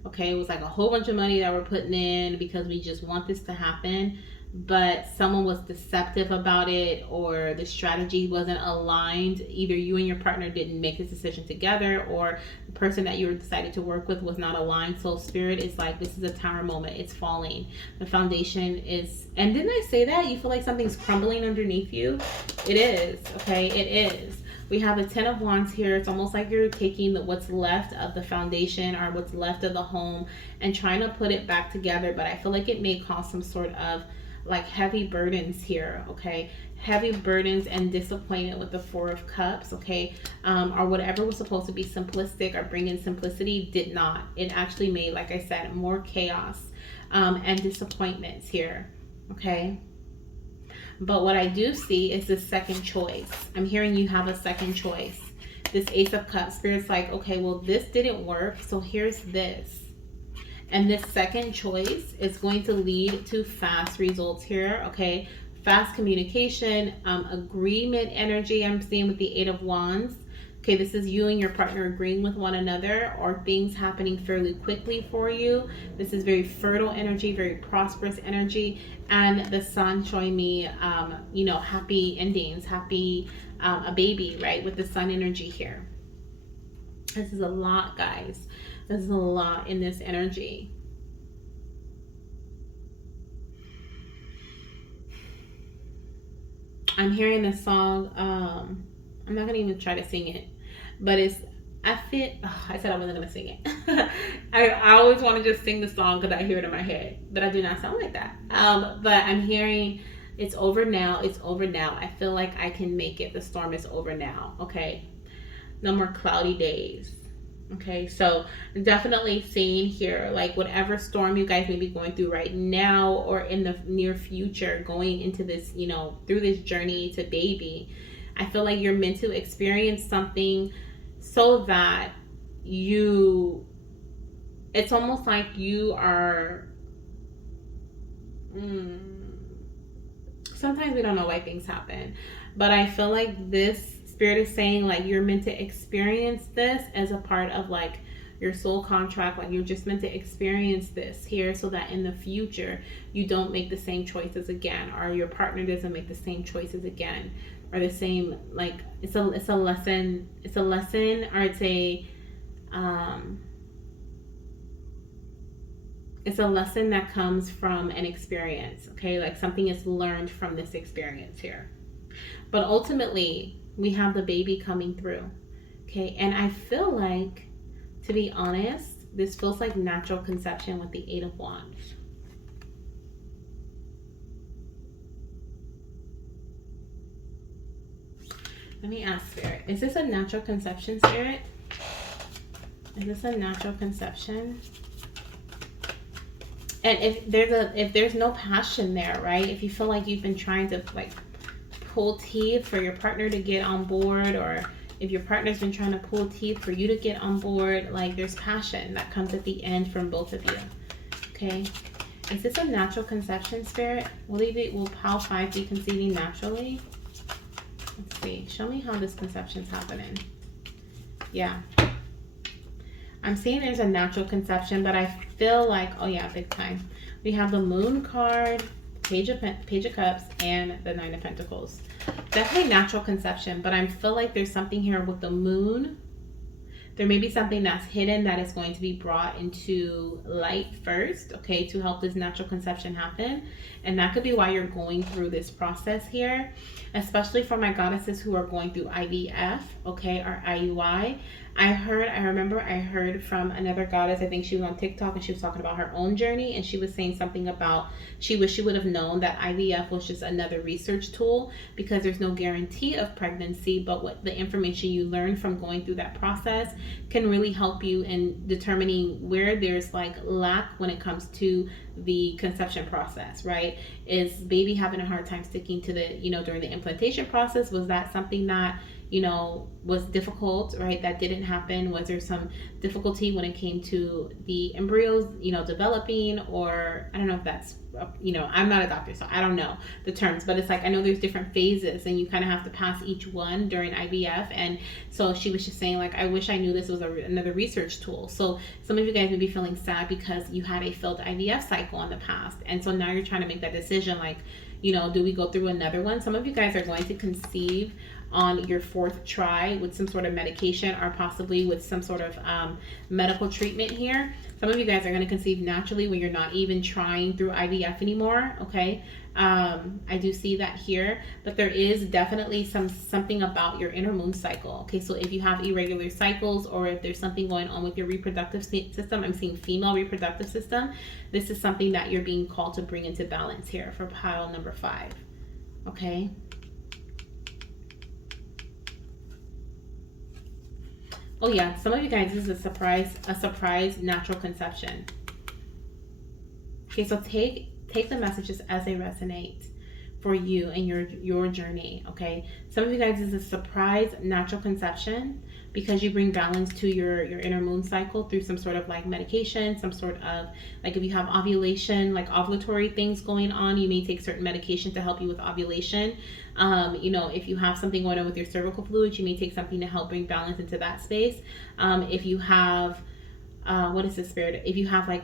Okay, it was like a whole bunch of money that we're putting in because we just want this to happen, but someone was deceptive about it, or the strategy wasn't aligned. Either you and your partner didn't make this decision together, or the person that you were decided to work with was not aligned. So Spirit is like, this is a Tower moment. It's falling. The foundation is, and didn't I say that? You feel like something's crumbling underneath you? It is, okay? It is. We have the Ten of Wands here. It's almost like you're taking what's left of the foundation or what's left of the home and trying to put it back together, but I feel like it may cause some sort of like heavy burdens here, okay? Heavy burdens and disappointment with the Four of Cups, okay? Or whatever was supposed to be simplistic or bring in simplicity did not. It actually made, like I said, more chaos and disappointments here, okay? But what I do see is the second choice. I'm hearing you have a second choice. This Ace of Cups, Spirit's like, okay, well, this didn't work, so here's this. And this second choice is going to lead to fast results here, okay? Fast communication, agreement energy I'm seeing with the Eight of Wands. Okay, this is you and your partner agreeing with one another, or things happening fairly quickly for you. This is very fertile energy, very prosperous energy. And the Sun showing me, you know, happy endings, happy, a baby, right? With the Sun energy here. This is a lot, guys. This is a lot in this energy. I'm hearing this song. I'm not gonna even try to sing it, but it's, I said I wasn't gonna sing it. I always want to just sing the song because I hear it in my head, but I do not sound like that. But I'm hearing, it's over now. It's over now. I feel like I can make it. The storm is over now. Okay, no more cloudy days. Okay, so definitely seeing here, like whatever storm you guys may be going through right now or in the near future, going into this, you know, through this journey to baby, I feel like you're meant to experience something so that you, it's almost like you are, sometimes we don't know why things happen, but I feel like this Spirit is saying like you're meant to experience this as a part of like your soul contract. Like you're just meant to experience this here so that in the future you don't make the same choices again, or your partner doesn't make the same choices again, or the same, like it's a lesson, or it's a lesson that comes from an experience, okay? Like something is learned from this experience here. But ultimately, we have the baby coming through, okay? And I feel like, to be honest, this feels like natural conception with the Eight of Wands. Let me ask Spirit, is this a natural conception, Spirit? Is this a natural conception? And if there's no passion there, right? If you feel like you've been trying to like pull teeth for your partner to get on board, or If your partner's been trying to pull teeth for you to get on board, like there's passion that comes at the end from both of you. Okay. Is this a natural conception, Spirit? Will Pile 5 be conceiving naturally? Let's see. Show me how this conception's happening. Yeah. I'm seeing there's a natural conception, but I feel like, oh yeah, big time. We have the Moon card, Page of Cups, and the 9 of Pentacles. Definitely natural conception, but I feel like there's something here with the Moon. There may be something that's hidden that is going to be brought into light first, okay, to help this natural conception happen. And that could be why you're going through this process here, especially for my goddesses who are going through IVF, okay, or IUI. I remember I heard from another goddess, I think she was on TikTok, and she was talking about her own journey, and she was saying something about she wished she would have known that IVF was just another research tool, because there's no guarantee of pregnancy, but what the information you learn from going through that process can really help you in determining where there's like lack when it comes to the conception process, right? Is baby having a hard time sticking to the, during the implantation process? Was that something that was difficult, right? That didn't happen? Was there some difficulty when it came to the embryos, developing? Or I don't know if that's, I'm not a doctor, so I don't know the terms, but it's like, I know there's different phases and you kind of have to pass each one during IVF. And so she was just saying, like, I wish I knew this was another research tool. So some of you guys may be feeling sad because you had a failed IVF cycle in the past. And so now you're trying to make that decision, like, do we go through another one? Some of you guys are going to conceive on your 4th try with some sort of medication, or possibly with some sort of medical treatment here. Some of you guys are going to conceive naturally when you're not even trying through IVF anymore, okay? I do see that here, but there is definitely something about your inner moon cycle, okay? So if you have irregular cycles, or if there's something going on with your reproductive system, I'm seeing female reproductive system, this is something that you're being called to bring into balance here for pile number 5, okay? Oh yeah, some of you guys, this is a surprise natural conception. Okay, so take the messages as they resonate for you and your journey, okay? Some of you guys, this is a surprise natural conception because you bring balance to your inner moon cycle through some sort of like medication, some sort of, like if you have ovulation, like ovulatory things going on, you may take certain medication to help you with ovulation. If you have something going on with your cervical fluid, you may take something to help bring balance into that space. If you have what is this, Spirit? If you have like,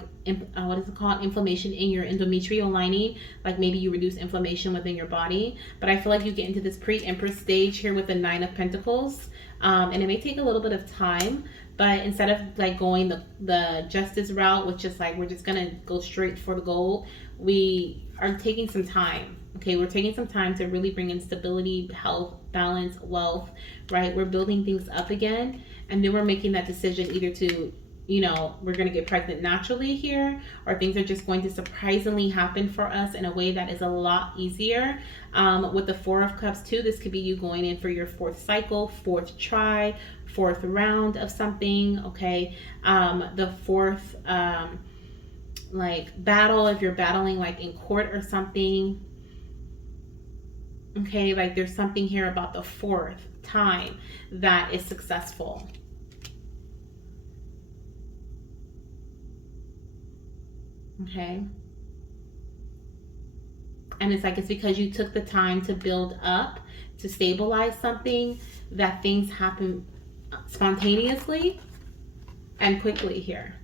what is it called? Inflammation in your endometrial lining, like maybe you reduce inflammation within your body. But I feel like you get into this pre-Empress stage here with the 9 of Pentacles. And it may take a little bit of time, but instead of like going the justice route, which is like, we're just going to go straight for the gold, we are taking some time. Okay, we're taking some time to really bring in stability, health, balance, wealth, right? We're building things up again. And then we're making that decision either to, we're going to get pregnant naturally here, or things are just going to surprisingly happen for us in a way that is a lot easier. With the 4 of Cups too, this could be you going in for your 4th cycle, 4th try, 4th round of something, okay? The 4th, like battle, if you're battling like in court or something, okay? Like there's something here about the 4th time that is successful. Okay. And it's like, it's because you took the time to build up, to stabilize something, that things happen spontaneously and quickly here.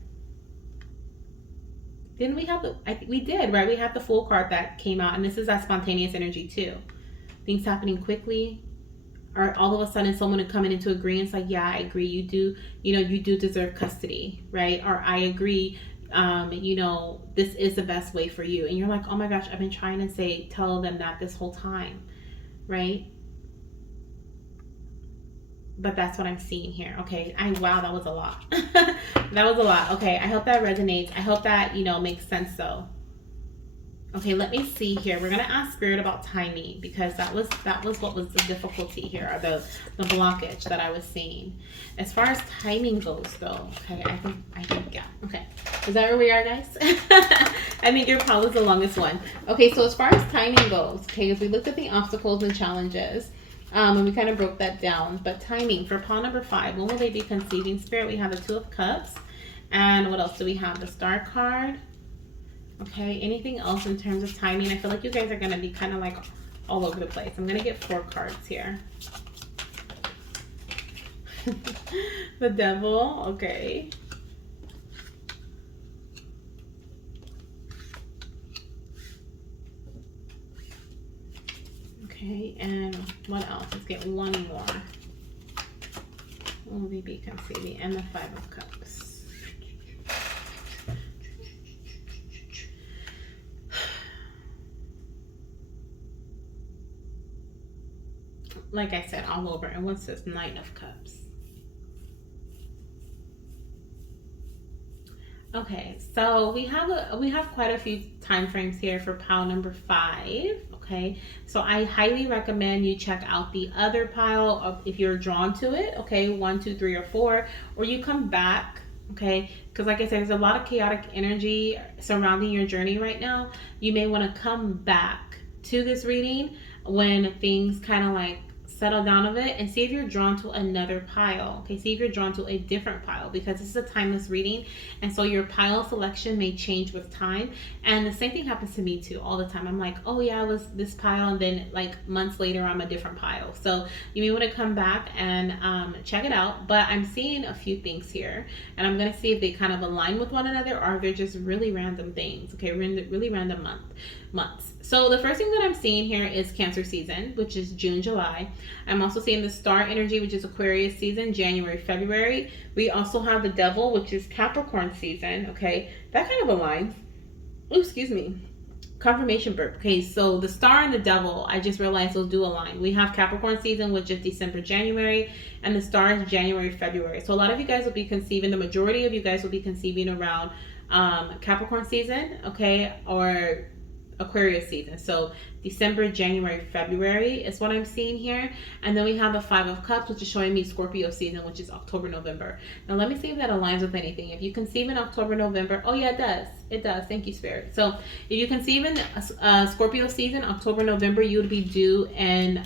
Didn't we have we did, right? We had the Fool card that came out, and this is that spontaneous energy too. Things happening quickly, or all of a sudden someone coming into agreement, like, yeah, I agree, you do, you do deserve custody, right? Or I agree, this is the best way for you. And you're like, oh my gosh, I've been trying to tell them that this whole time, right? But that's what I'm seeing here. Okay. Wow, that was a lot. That was a lot. Okay. I hope that resonates. I hope that, makes sense though. Okay, let me see here. We're gonna ask Spirit about timing, because that was what was the difficulty here, or the blockage that I was seeing. As far as timing goes though, okay, I think yeah. Okay. Is that where we are, guys? I think your pile is the longest one. Okay, so as far as timing goes, okay, if we looked at the obstacles and challenges, And we kind of broke that down. But timing for pile number 5, when will they be conceiving, Spirit? We have the Two of Cups. And what else do we have? The Star card. Okay, anything else in terms of timing? I feel like you guys are going to be kind of like all over the place. I'm going to get 4 cards here. The Devil. Okay. Okay, and what else? Let's get one more. Will they be conceiving? And the 5 of Cups. Like I said, all over. And what's this? Knight of Cups. Okay, so we have quite a few time frames here for pile number 5. Okay, so I highly recommend you check out the other pile of, if you're drawn to it. Okay, 1, 2, 3, or 4, or you come back. Okay, because like I said, there's a lot of chaotic energy surrounding your journey right now. You may want to come back to this reading when things kind of like settle down a bit and see if you're drawn to another pile. Okay, see if you're drawn to a different pile, because this is a timeless reading, and so your pile selection may change with time. And the same thing happens to me too all the time. I'm like, oh yeah, I was this pile, and then like months later I'm a different pile. So you may want to come back and check it out. But I'm seeing a few things here, and I'm going to see if they kind of align with one another, or they're just really random things. Okay, really random months. So the first thing that I'm seeing here is Cancer season, which is June, July. I'm also seeing the Star energy, which is Aquarius season, January, February. We also have the Devil, which is Capricorn season. Okay, that kind of aligns. Oh, excuse me. Confirmation burp. Okay, so the Star and the Devil, I just realized those do align. We have Capricorn season, which is December, January, and the Star is January, February. So a lot of you guys will be conceiving, the majority of you guys will be conceiving around Capricorn season, okay, or Aquarius season. So December, January, February is what I'm seeing here. And then we have the 5 of Cups, which is showing me Scorpio season, which is October, November. Now let me see if that aligns with anything. If you conceive in October, November, oh yeah, it does. It does. Thank you, Spirit. So if you conceive in Scorpio season, October, November, you would be due in,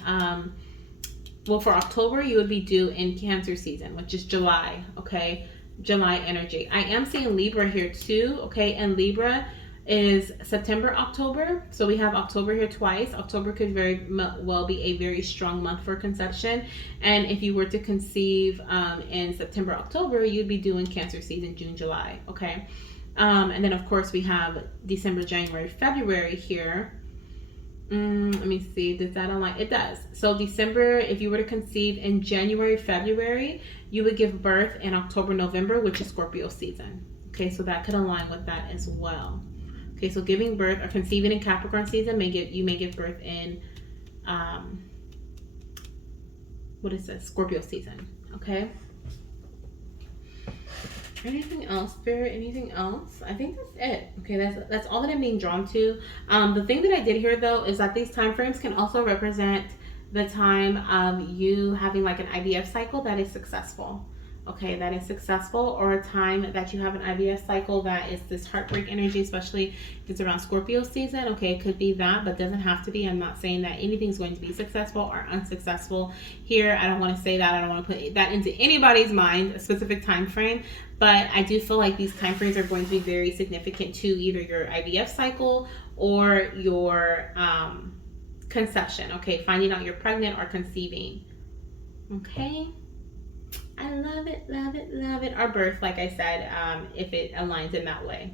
well, for October, you would be due in Cancer season, which is July, okay? July energy. I am seeing Libra here too, okay? And Libra is September, October. So we have October here twice. October could very well be a very strong month for conception. And if you were to conceive in September, October, you'd be doing Cancer season, June, July, okay? And then of course we have December, January, February here. Let me see, does that align? It does. So December, if you were to conceive in January, February, you would give birth in October, November, which is Scorpio season. Okay, so that could align with that as well. Okay, so giving birth or conceiving in Capricorn season you may give birth in what is this? Scorpio season. Okay. Anything else, Spirit? Anything else? I think that's it. Okay, that's all that I'm being drawn to. The thing that I did here though is that these time frames can also represent the time of you having like an IVF cycle that is successful. Okay, that is successful, or a time that you have an IVF cycle that is this heartbreak energy, especially if it's around Scorpio season. Okay, it could be that, but doesn't have to be. I'm not saying that anything's going to be successful or unsuccessful here. I don't want to say that. I don't want to put that into anybody's mind, a specific time frame, but I do feel like these time frames are going to be very significant to either your IVF cycle or your conception. Okay, finding out you're pregnant or conceiving. Okay. I love it, love it, love it. Our birth, like I said, if it aligns in that way.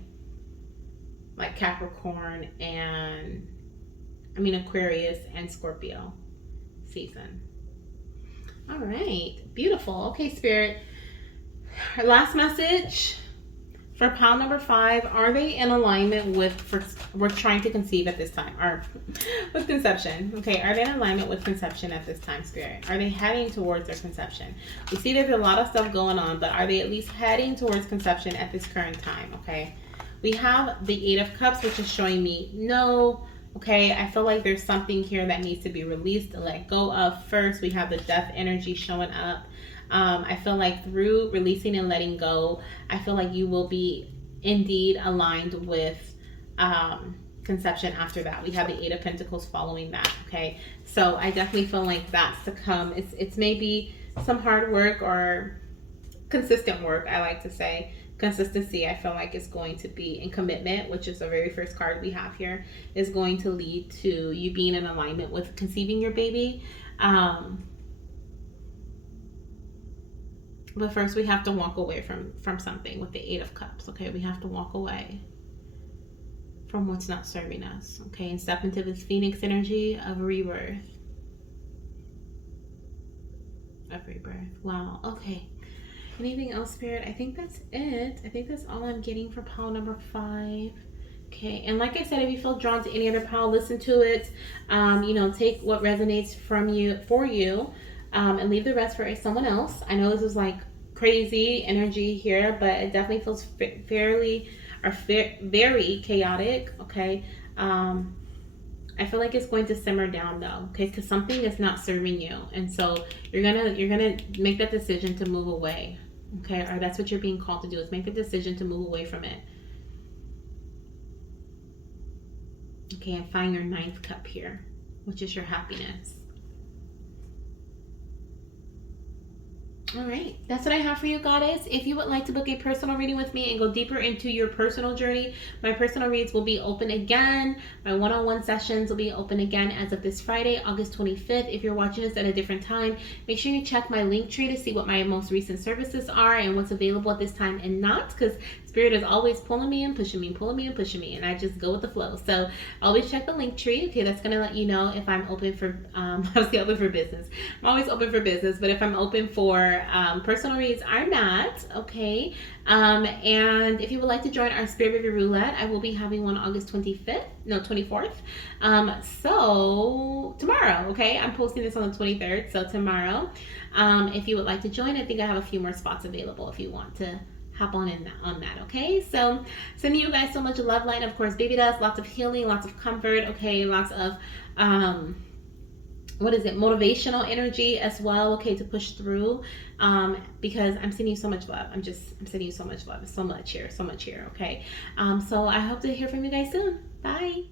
Like Capricorn and, Aquarius and Scorpio season. All right, beautiful. Okay, Spirit. Our last message for pile number 5, are they in alignment with, we're trying to conceive at this time, or with conception? Okay, are they in alignment with conception at this time, Spirit? Are they heading towards their conception? We see there's a lot of stuff going on, but are they at least heading towards conception at this current time? Okay, we have the 8 of Cups, which is showing me no. Okay, I feel like there's something here that needs to be released and let go of. First, we have the death energy showing up. I feel like through releasing and letting go, I feel like you will be indeed aligned with conception after that. We have the Eight of Pentacles following that, okay? So I definitely feel like that's to come. It's maybe some hard work or consistent work, I like to say. Consistency, I feel like, is going to be, and commitment, which is the very first card we have here, is going to lead to you being in alignment with conceiving your baby. But first we have to walk away from something with the Eight of Cups, okay? We have to walk away from what's not serving us, okay? And step into this Phoenix energy of rebirth. Of rebirth. Wow, okay. Anything else, Spirit? I think that's it. I think that's all I'm getting for pile number 5. Okay, and like I said, if you feel drawn to any other pile, listen to it. You know, take what resonates for you, and leave the rest for someone else. I know this is like crazy energy here, but it definitely feels very chaotic. Okay, I feel like it's going to simmer down though, okay, because something is not serving you, and so you're gonna make that decision to move away, okay, or that's what you're being called to do, is make the decision to move away from it. Okay, and find your 9th cup here, which is your happiness. All right, that's what I have for you, Goddess. If you would like to book a personal reading with me and go deeper into your personal journey, my personal reads will be open again. My one-on-one sessions will be open again as of this Friday, August 25th. If you're watching this at a different time, make sure you check my link tree to see what my most recent services are and what's available at this time and not, because Spirit is always pulling me and pushing me, pulling me and pushing me, and I just go with the flow. So always check the link tree. Okay, that's going to let you know if I'm open for, I was open for business. I'm always open for business, but if I'm open for personal reads, I'm not. Okay, and if you would like to join our Spirit Baby Roulette, I will be having one August 24th. So tomorrow, okay, I'm posting this on the 23rd, so tomorrow, if you would like to join, I think I have a few more spots available if you want to hop on that, okay? So sending you guys so much love, light, and of course baby dust, lots of healing, lots of comfort, okay, lots of motivational energy as well, okay, to push through, because I'm sending you so much love. I'm sending you so much love, so much here, okay? So I hope to hear from you guys soon. Bye.